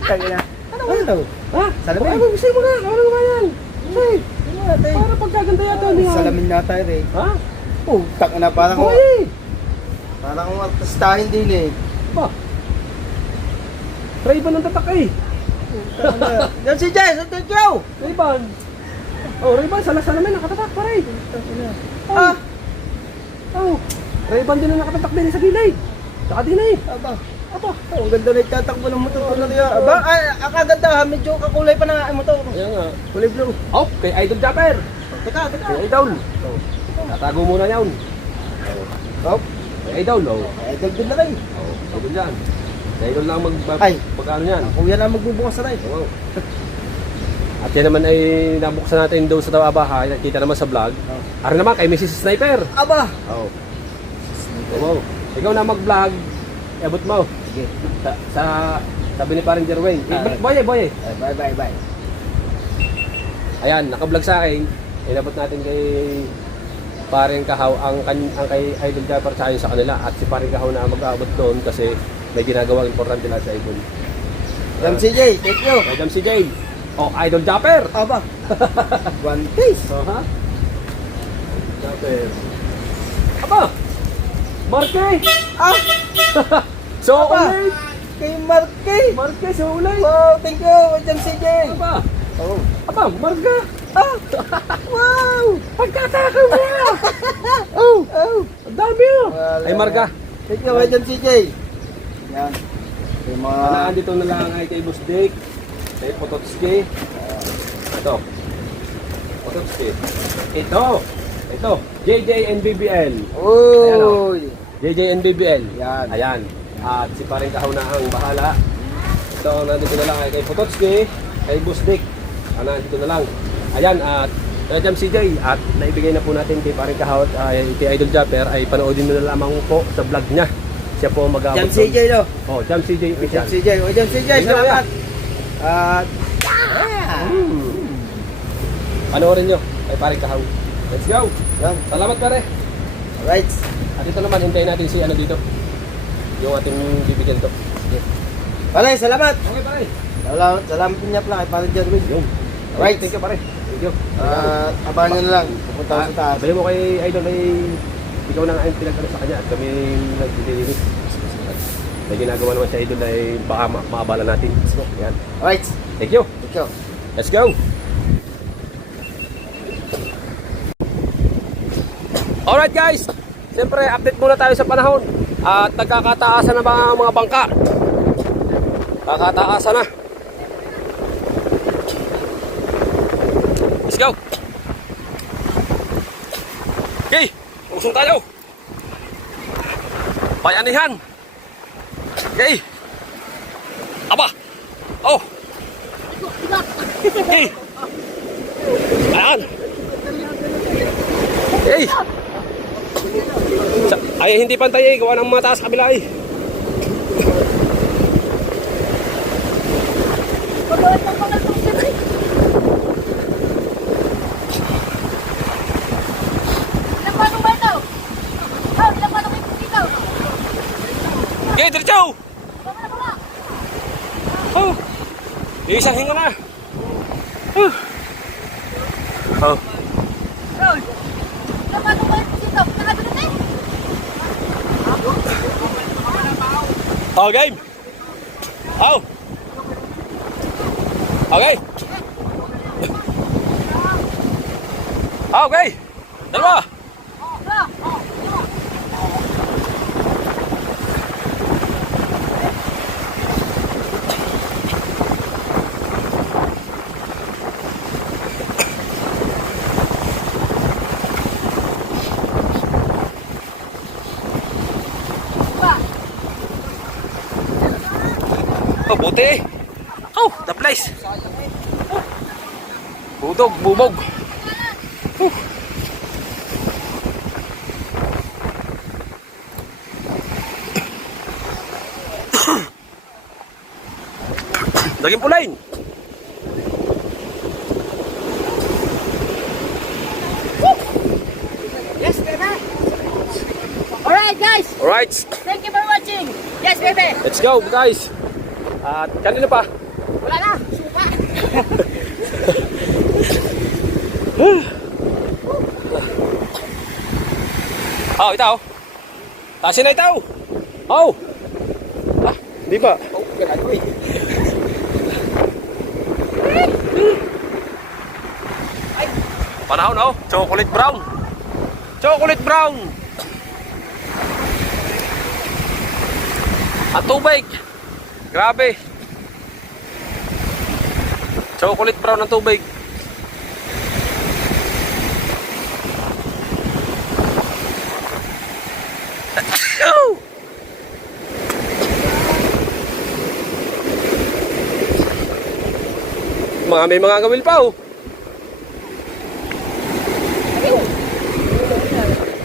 Tangina. Ano? Ha? Salamin. Ay, gusto mo na. Ano ba yan? Hey, para pagkaganda yata niya. Salamin na tayo eh. Ha? Oh, tak na parang ko. Hoy! Parang kung artistahin din eh. Ba? Try ba ng tatak eh? Yan si Jay, sa thank you! Ray-Ban. Oh, Ray-Ban, sala-salamin, nakatatak pa rin. Ah! Oh, Ray-Ban din na nakatatak din sa gilid. Saka din eh. Aba, ang ganda na itatakbo ng motor ko na rin. Aba, ay, ang kaganda ha, medyo kakulay pa na ang motor. Ayan nga. Kulay blue. Oh, kay Idol Japper. Teka. Kay Idol. Oh. Tatago muna yan. Oh, Kay Idol, oh. idol din na rin. Oh, Idol yan. Kay Idol lang Ay. mag-ano yan. Kuya na magbubukas na rin. Oo. At yan naman ay nabuksan natin doon sa bahay. Nakita naman sa vlog. Ari naman kay Mrs. Sniper. Aba! Oo. Oo. Ikaw na mag-vlog. Abot mo. Sige. Sabi ni parang Jerwin. Boy. Bye. Ayan, naka-vlog sa akin. Inabot natin kay Paring Kahaw ang kay Idol Japper sa sa kanila. At si Paring Kahaw na mag-aabot doon kasi may ginagawang importante na sa Idol. Jam CJ, thank you. Kay Jam CJ. Oh, Idol Japper. Aba. One piece. Oh, ha? Japper. Aba! Marke! Ah! So Aba! ulit! Kay Marque. Marke, so ulit! Wow, thank you, Jam CJ. Aba! Oh. Aba, Marga! Ah! Wow! Pagkatakaw mo! Oh! Ang dami oh! Ay, Marga! Thank you, Jam CJ. Yan. Yung mga... Nandito na lang ay kay Boss Dick, kay Pototski. Ito. Pototski. Ito. JJ and BBL. Ayan, oh. Uy! JJ and BBL. Yan. Ayan. At si Paring Kahaw na ang bahala. Ito, nandito na lang ay kay Pototski, kay Boss Dick. Nandito na lang. Ayan, at Jam CJ, at naibigay na po natin kay Paring Kahaw at kay Idol Japper ay panoodin nyo na lamang po sa vlog niya. Siya po ang mag-aabot. Jam CJ, no? Oh, Jam CJ Jam official. CJ. O, Jam CJ, Thank you, salamat. At... Panoorin nyo kay Paring Kahaw. Let's go! Yan. Salamat pare! Alright. At ito naman, hintayin natin si ano dito. Yung ating bibigyan to. Pare, salamat. Okay pare! Salamat po niya pala kay Pare Jerwin. Yung. Alright. Thank you pare. Thank you. Abangan nyo na lang. Pupunta ko sa taas. Sabi mo kay Idol ay ikaw na nga yung pinagkano sa kanya at kami nagdidilinis. May ginagawa naman sa Idol ay baka maabala natin. So, yan. Alright. Thank you. Thank you. Let's go. Alright guys. Siyempre update muna tayo sa panahon. At nagkakataasan na ba ang mga bangka? Kakataasan na. Let's go. Okay, usong tayo. Bayanihan. Okay. Aba. Oh. Okay. Ayan. Okay. Ay, hindi pantay eh. Gawa ng mga taas kabila eh. Okay, diretso! Oh! Isang hinga na. Oh. Oh, game. Oh. Okay. Okay. Dalawa. Oh, buti. Oh, the place. Budog, bubog. Daging pulain. Yes, baby. Alright guys, Alright, thank you for watching. Yes baby. let's go guys. At kanina pa. Wala na, suka. Oh, itaw. Tasin na itaw. Oh. Ah, di ba? Oh, ganun eh. Panahon oh, chocolate brown. Chocolate brown. At tubig. Grabe. Chocolate brown ang tubig. May mga gawil pa oh.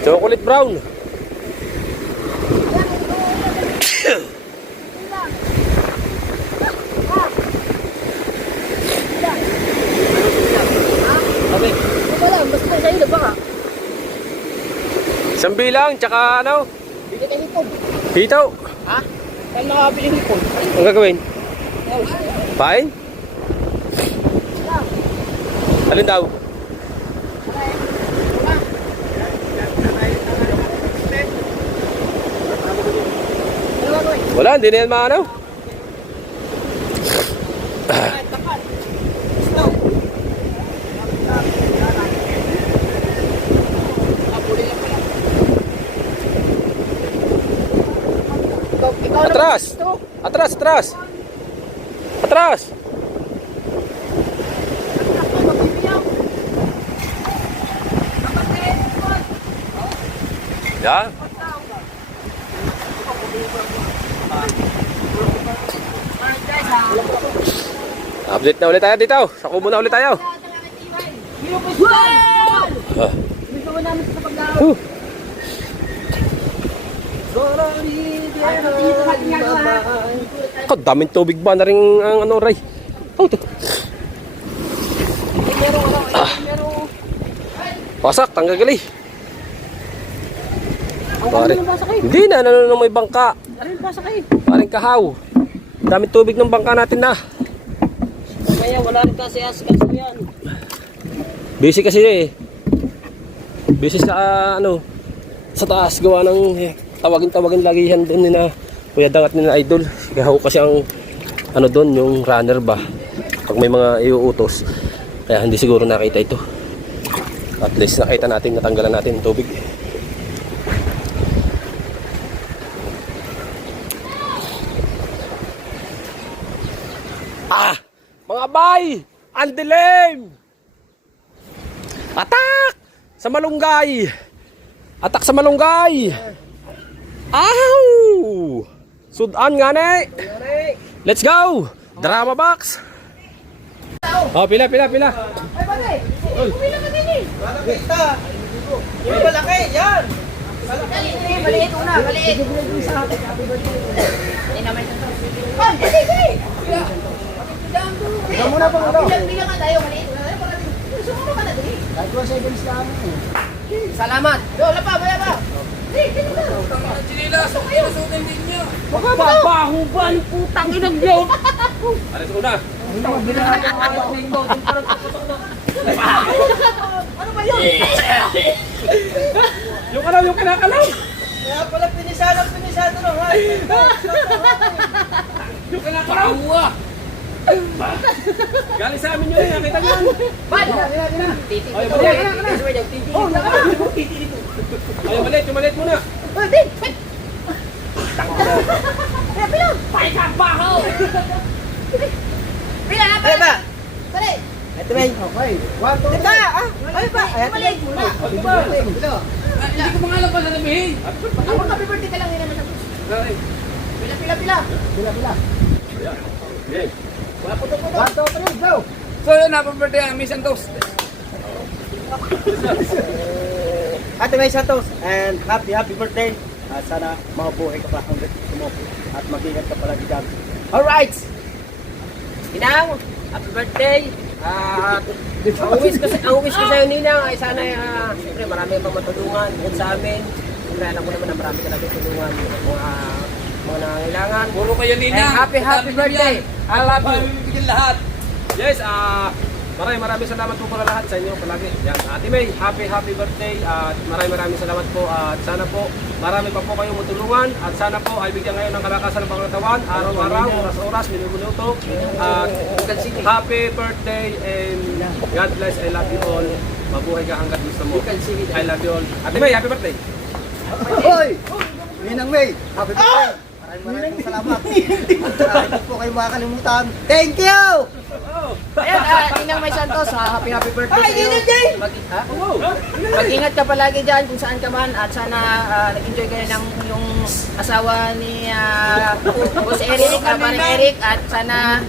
Chocolate brown. Wala, basta sa iyo baka. Isang bilang, tsaka ano? Bili kayo hipon. Hitaw. Ha? Saan makabili hipon? Ang gagawin? Pain? Alin daw? Wala, hindi na yan maano. Atras! Atras, atras! Atras! Ya. Update na ulit tayo dito. Sa kubo na ulit tayo. Ah. Daming tubig ba na rin ang ano, Ray? Oh, ito. Pasak, tanggagali. Pare. Hindi na, ano may bangka. Paring kahaw. Daming tubig ng bangka natin na. Kaya wala rin kasi askas yan. Busy kasi eh. Busy sa ano, sa taas gawa ng tawagin lagi yan doon na Kuya Dang at nila Idol. Kahaw kasi ang ano doon, yung runner ba. Pag may mga iuutos. Kaya hindi siguro nakita ito. At least nakita natin, natanggalan natin ng tubig. Ah! Mga bay! Ang dilim! Atak! Sa malunggay! Atak sa malunggay! Aw! Sudan nga na! Let's go! Drama box! Oh, pila! Ay, pare! Pumila ka din eh! Malaki, yan! Maliit una, maliit! Hindi naman ito. Oh, sige! Muna pa muna. Bilang nga tayo, maliit. Sumama ka na din. Kahit 2 seconds lang. Salamat! Wala pa, wala pa! Dito na! Babaho ba ang putang inang yun? Alis una! Ano ba yun? Yung kinakalaw! Kaya pala pinisado lang, ha? Yung kinakalaw! Galing sa amin yun, nakita nyo yan! Bad! Ay, maliit, yung maliit muna! Pila! Pila na pa! Ba? Pare! Ito ba? Okay. 1, 2, 3. Ay pa! Maliit muna! Hindi ko mga alam pa sasabihin. Ako happy birthday ka lang yun naman. Pila! Okay. Wala po ito po. 1, 2, 3, go! So yun, happy birthday ang Miss Santos. Ate May Santos, and happy birthday. At sana mabuhay ka pa hanggang sumupo. At mag-ingat ka palagi dyan. Alright! Inang, happy birthday! Ang wish ko sa'yo, Ninang, ay sana, siyempre marami pang matulungan bukod sa amin. Siyempre alam ko naman na marami ka natin tulungan mga nangangailangan. Puro kayo, Nina. And happy birthday! I love you! Bibigyan lahat. Yes, maraming salamat po pala lahat sa inyo palagi. Yan, Ate May, happy birthday at maraming salamat po at sana po marami pa po kayong matulungan at sana po ay bigyan ngayon ng kalakasan ng pangatawan araw-araw, oras-oras, minuto-minuto at happy birthday and God bless, I love you all. Mabuhay ka hanggat gusto mo. You can sing it. I love you all. Ate May, happy birthday! Hoy! Ninang May, happy birthday! Maraming salamat. Hindi po kayo makakalimutan. Thank you! Ayan, Ninang May Santos, happy birthday sa iyo. Mag-ingat ka palagi dyan kung saan ka man at sana nag-enjoy ka ng yung asawa ni Boss Eric, parang Eric, at sana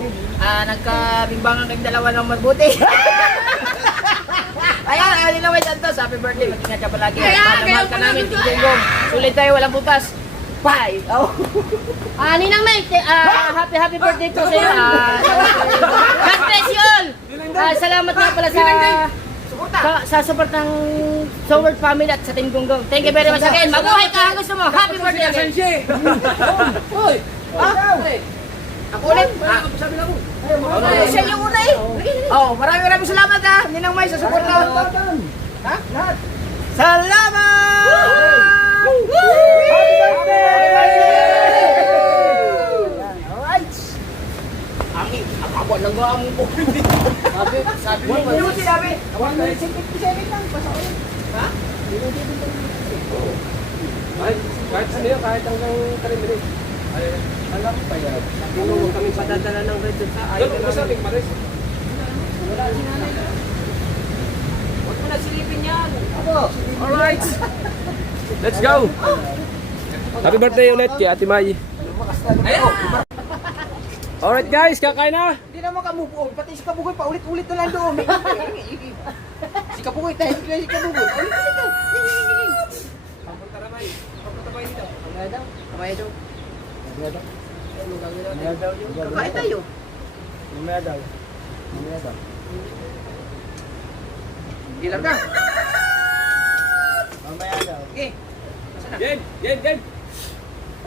nagkabimbangan kayong dalawa ng mabuti. Ayan, Ninang May Santos, happy birthday, mag-ingat ka palagi. Mahal ka namin, Tinggong. Sulit tayo, walang butas. Bye! Oh. Ninang May, happy birthday po sa iyo. God bless you all! Salamat nga pala sa support ng Soward family at sa Team Gunggong. Thank you very much again. Mabuhay ka hanggang gusto mo. Happy birthday again. Ako ulit. Siya yung una eh. Maraming salamat ha. Ninang May sa support na. Salamat! Alright. Ang abuan ng gawang mo. Sabi mo. Ano sinabi? 157 lang. Pasa ulit. Ha? Kahit ano yun, kahit hanggang 3 minutes. Ay, alam pa yan. Huwag kami padadala ng red sa Doon, kung sa ating Maris. Wala si nanay. Huwag mo na silipin yan. Alright! Let's go! Happy birthday ulit kay Ate May. Alright guys, kakain na! Hindi naman ka-move on. Pati si Kabugoy pa ulit-ulit na lang doon. Si Kabugoy, tahimik na si Kabugoy. Ulit-ulit na. Papunta na May. Papunta ba dito? Kamaya daw. Kamaya daw. Mamaya daw yun. Kakain tayo. Mamaya daw. Mamaya daw. Ilan ka? Mamaya daw. Okay. Yen!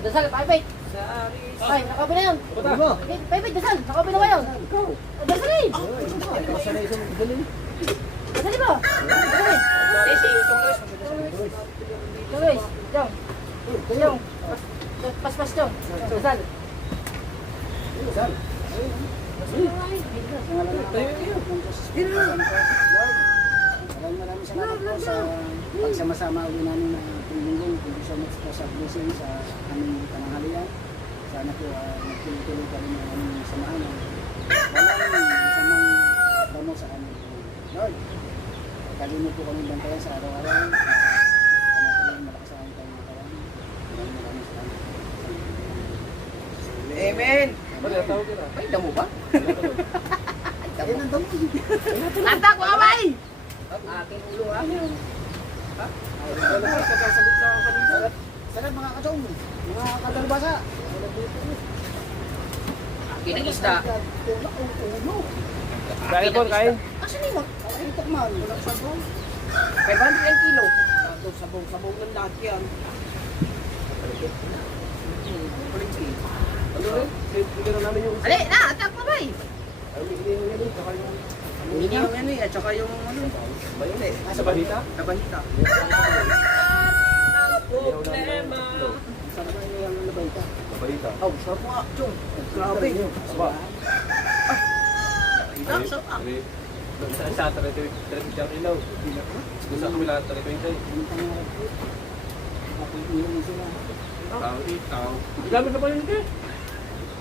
Dasal, Pipit. Ay, nakabi na yun. Pupunta. Ano? Pipit, dasal. Nakabi na ba yun? Dasal eh. Sanay sa galing. Dasal ba? Dasal eh. Luis, Jong. Jong. Pas-pas, Jong. Dasal. Sal. Maraming salamat po sa pagsama-sama uli namin na Tinggong. Thank you so much po sa blessing sa aming pananghalian. Sana po magtuloy-tuloy pa rin ang aming samahan. Walang masamang damo sa amin. Lord, kalimut po kami bantayan sa araw-araw. Panatuloy malakas ang aming katawan. Maraming salamat. Amen. Wala, tawag ka na. Ay, damo ba? Ayun ang damo. Lanta ko, amay! Aking ulo, aking. Sarap mga katong, mga kadalbasa. Kinagisda. Kain po, kain. Asan yun? Ay, takman. Walang sabong. 500 ang kilo. Sabong ng lahat yan. Ano rin? Bigyan na namin yung... Ali, na, atak mo ba eh? Ay, bigyan yung yan eh. Saka yung... Hindi yung ano eh, at saka yung ano. Bayon eh. Sa bahita? Kabahita. Problema. Saan naman yung labayta? Sa bahita. Oh, sarap mga chong. Grabe. Aba. Sarap. Sa 30 siyang ilaw. Kung sa kabila, 30. Ikaw. Gamit na pa yun eh.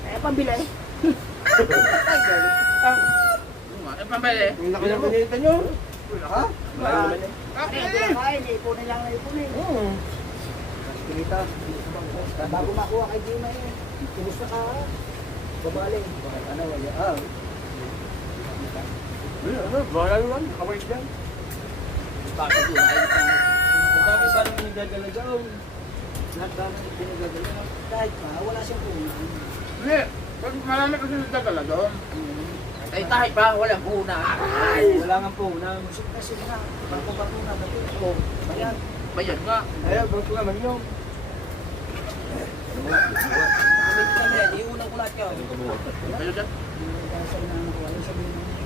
Eh, pambila eh. Pambili. Yung nakanyang nyo. Ha? Kain, ipunin lang na ipunin. Pilita. Bago makuha kay Gina eh. Kumusta ka? Babaling. Bakit ano? Wala. Ano? Bahala naman. Kawait yan. Bakit yun? Ay, Bakit saan yung nagagalagaw? Lahat ba naman pinagagalagaw? Kahit pa, wala siyang punan. Hindi. Marami kasi nagdadala doon. Ay, kahit pa, walang una. Wala nga punan. Musik kasi na. Bago na. Oo. Bayan. Bayan nga. Ayaw, bago naman yun. Kamit kami yan. Iunang ko lahat yun. Bayan dyan.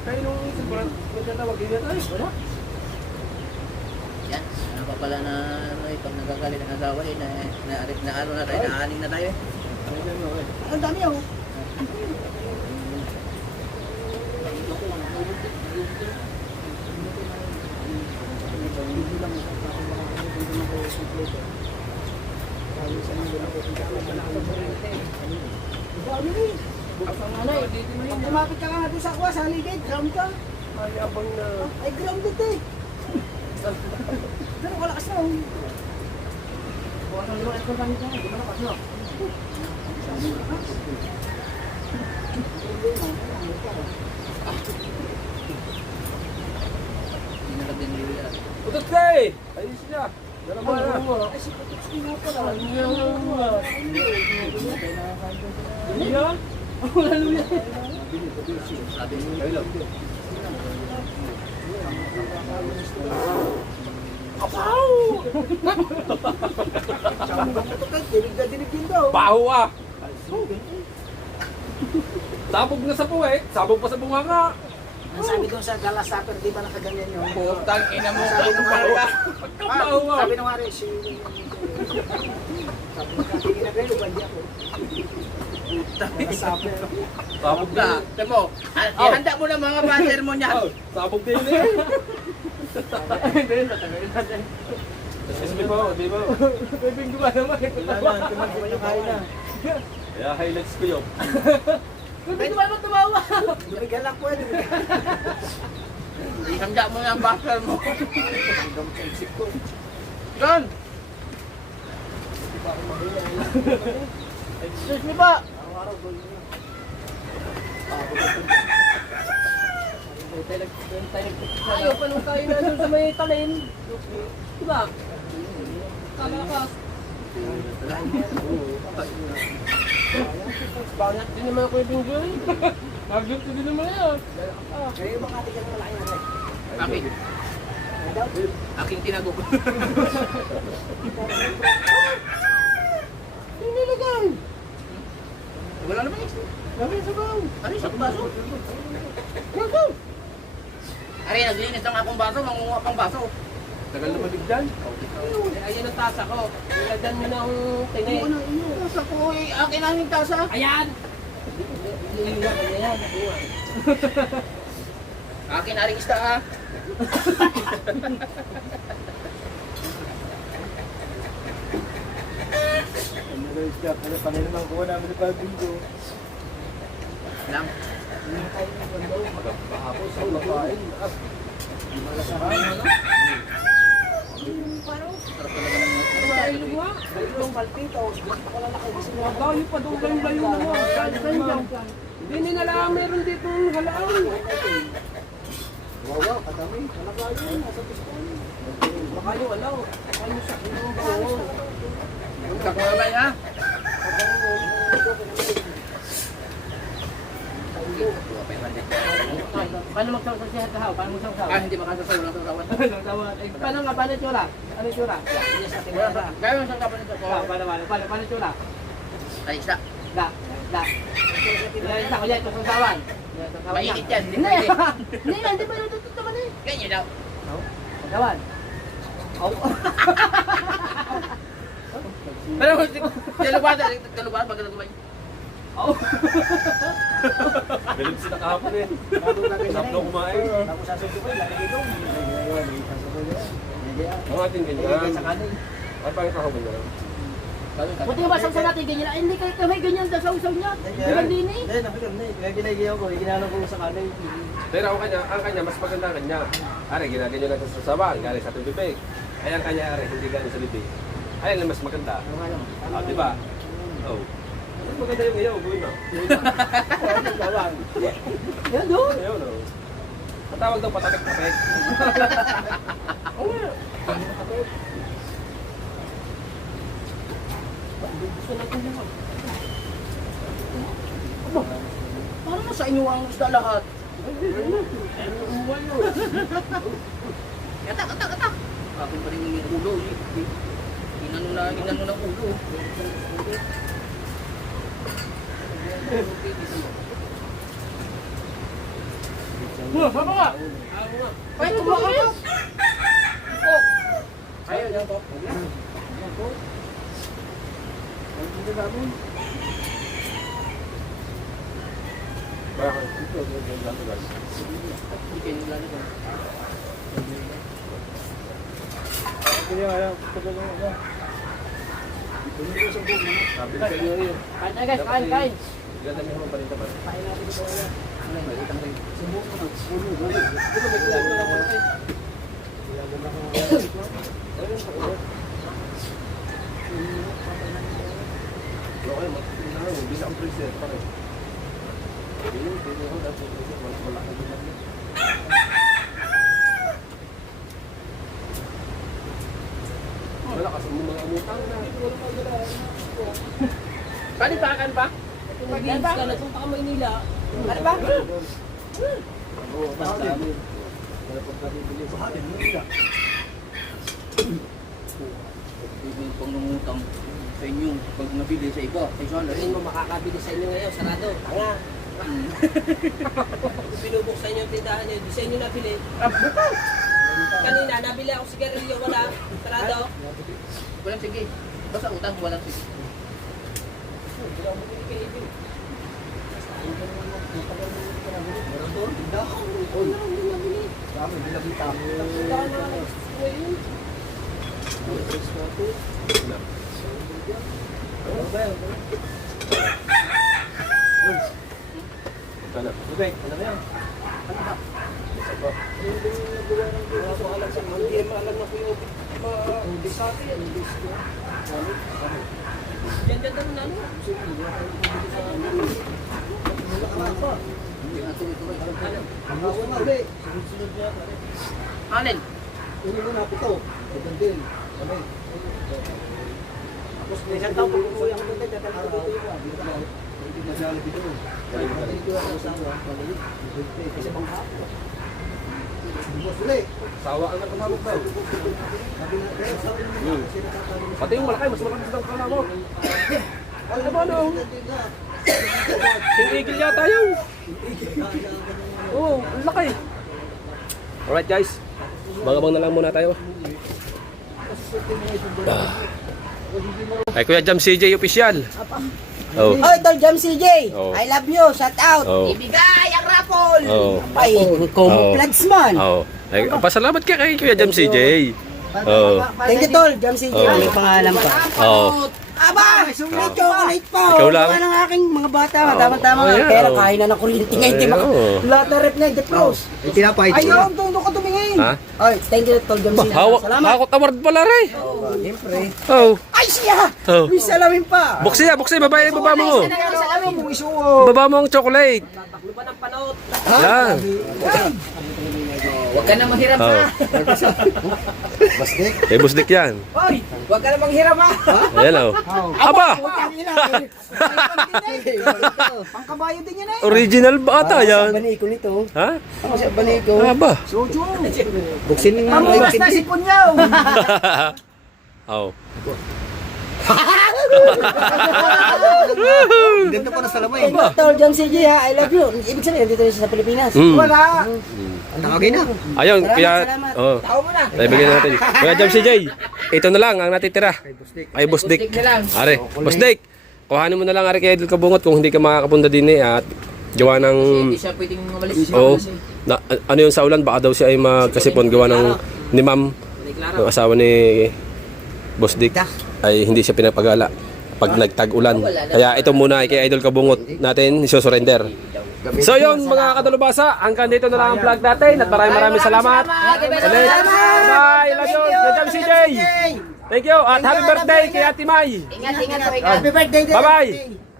Kaya nung sigurad, wala na, wag yun yan. Ay, wala. Yan, ano pa pala na ano eh, pag nagkagalit ang asawa eh, na ano na tayo, naaning na tayo eh. Ang dami ako. hindi lang hindi lang ko complete. Sabi sa mga ako dami rin. Bukas ang ano eh. Pag lumapit ka nga doon sa kuha, sa ligid, ground ka. Mayabang na. Ay, grounded eh. Pero wala kasi ako. Bukas ang lumayan ko kami ka. Di ba na kasi ako? Utot ka eh! Ayos siya. Dalawa na. Ay, si Pututski nga pala. Iya? Wala luya. Ayun lang. Tsaka mga putukat, dinig na dinig din daw. Baho ah! Sabog na sa puwet. Sabog pa sa bunganga. Ang sabi doon sa Gala Supper, di ba nakaganyan yun? Putang ina mo. Sabi nung hari, Baho ah! sabi nung hari, si... Sabi nung hari, ginagayo, bandi ako. Gala Supper. Sabog na. Ito mo, ihanda mo na mga banner mo niya. Oh, sabog din eh. Excuse me po, di ba? Bibing ba naman? Wala na, tumagin yung kain na. Kaya highlights ko yun. Bibing ba naman tumawa? May galak po yan. Ihanda mo yung banner mo. Hanggang sensik ko. Don! Excuse me po. Araw-araw, gawin nyo. Ayaw pa nung kain na doon sa may talim. Diba? Kamalakas. Bangat din naman ako yung binggol. Bangat din naman yan. Kaya yung mga atigan mo laki na. Akin. Ay daw. Aking tinagok. Yung nilagay. Wala naman eh. Lagay sa baw. Ano sa baso? Gago. Ari, naglinis ang akong baso, mangunguha pang baso. Tagal na maligdan. Ayan ang tasa ko. Nilagyan mo ng tingay. Ano iyo? Tasa ko eh. Akin ang yung tasa. Ayan! Akin aring isda ah. Ano na isda? Ano pa nila lang kuha namin ng pabinggo. Lang. Kahapon sa makain. Yung palpito, gusto ko lang nakagising na. Dahil pa doon kayong layo naman. Hindi nila meron dito halaan. Wow, kadami. Nalagayo yun, nasa piston. Baka yung alaw. Baka yung sa inyong bawon. Punta ko naman ha. Paano magsasaw siya kahaw? Paano magsasaw? Ah, hindi makasasaw lang sa sawan. Paano nga? Paano itsura? Ano itsura? Gaya mo sa kapan ito ko. Paano itsura? Ay, isda. Da. Yan isa ko yan, itong sasawan. Mainit yan. Hindi Hindi. pwede. Hindi yan, hindi pa yung tututuman eh. Ganyan daw. Sasawan. Pero talubada pag natumay. Bilib sila kahapon eh. Sarap na kumain. Tapos sasundo ko, laki dito. Ang ating ganyan. Ay, pangit ako ganyan. Buti nga ba sausaw natin ganyan? Ay, hindi kayo may ganyan sa sausaw niya. Di ba din eh? Hindi, nakagam na eh. Kaya ginagawa ko, ginano ko sa kanin. Pero ang kanya, mas maganda ang kanya. Ari, ginaganyan lang sa sasawan, galing sa ating bibig. Ay, ang kanya, ari, hindi galing sa bibig. Ay, ang mas maganda. Ah, di ba? Oh. Mas maganda yung ngayon, buhay na. Yan doon. Ayun, oh. Matawag daw patapik-tapik. Oo nga. Parang nasa inyo ang isda lahat. Kata. Akin pa rin yung ulo. Inano ng ulo. Baba nga! Ay, kumakain! Ayaw niya po. Bakit? Ito, ito, ito, ito. Hindi kayo naglalagay. Sabi ko sa'yo yun. Kain na guys, kain, kain. Ganda niyo naman paninda pa. Kain natin ito. Okay, bisa ang freezer pa rin. Hindi ko dati freezer, wala ka din lang. Wala kasi mga umutang na. Panipakan pa? Kain ba? Nagpunta ka Maynila. Ano ba? Oo, basta amin. Wala pang kabibili sa akin. Bibili pang nangutang sa inyo pag nabili sa iba. Kay Sean, Hindi mo makakabili sa inyo ngayon, sarado. Tanga. Binubuksan niyo yung tindahan niyo, di sa inyo nabili. Kanina, nabili ako sigarilyo, wala. Sarado. walang sige. Basta utang, walang sige. Okay, ano na yan? Diyan na ano? Alin? Isang taon po po yung kundi, tatanong ko dito. Sawa ang nakasamok daw. Pati yung malaki, mas malaki sa kala mo. Ano ba no? Tingigil yata yun. Oo, ang laki. Alright guys, bangabang na lang muna tayo. Ay Kuya Jam CJ official. Oh. Oy, Tol Jam CJ! Oh. I love you! Shout out! Oh. Ibigay ang raffle! Oh. Ay, camouflage man! Oh. Ay, pasalamat ka kay Kuya Jam CJ. Oh. Thank you, Tol Jam CJ. Oh. Ano pangalan pa? Oh. Aba! May chocolate pa! Ikaw lang. Mga ng aking mga bata. Tama-tama Oh, nga. yeah. Pero Oh. kain na ng kuryente ngayon. Di ba? Oh. Lahat na rep na yung Depros. Ayun, doon ka tumingin. Ha? Ay, thank you, Tol Jam CJ. Hawak, Salamat. hawak award pala rin. Siyempre. Oh. Ay, siya! Oh. May salamin pa. Buksi babae, baba mo. Salamin mo, isuo. Baba mo ang chocolate. Taklo pa ng panot. Yan. Huwag ka na manghiram Oh. Kay Busdik yan. Hoy, huwag ka na manghiram ha. Ayan oh. Aba! Pangkabayo din yan eh. Original bata yan. Baniko nito. Ha? Ako siya baniko. Aba. Buksin mo nga. Mamulas na si Punyaw. Oh. Ganda pa na sa lamay. Tol Jam CJ ha, I love you. Ibig sabihin, dito siya sa Pilipinas. Mm. Wala. Tawagin na. Ayun, Salamat, kaya... salamat. Oh. Tao mo na. Tayo bigyan natin. Kuya Jam CJ, ito na lang ang natitira. Ay, Busdik. Are, Busdik. Kuhanin mo na lang, Are, kay Idol Kabungot kung hindi ka makakapunta din at gawa ng... Hindi siya pwedeng umalis. Oo. Na, ano yung sa ulan, baka daw siya ay magkasipon gawa ng ni ma'am, yung asawa ni Boss Dick, ay hindi siya pinapagala pag nagtag-ulan. Kaya ito muna ay kay Idol Kabungot natin isusurrender. So yun mga kadalubasa, hanggang dito na lang ang vlog natin at maraming salamat. Bye! Love you! Good job, CJ! Thank you! At happy birthday kay Ate May! Ingat, ingat. Happy birthday. Bye-bye!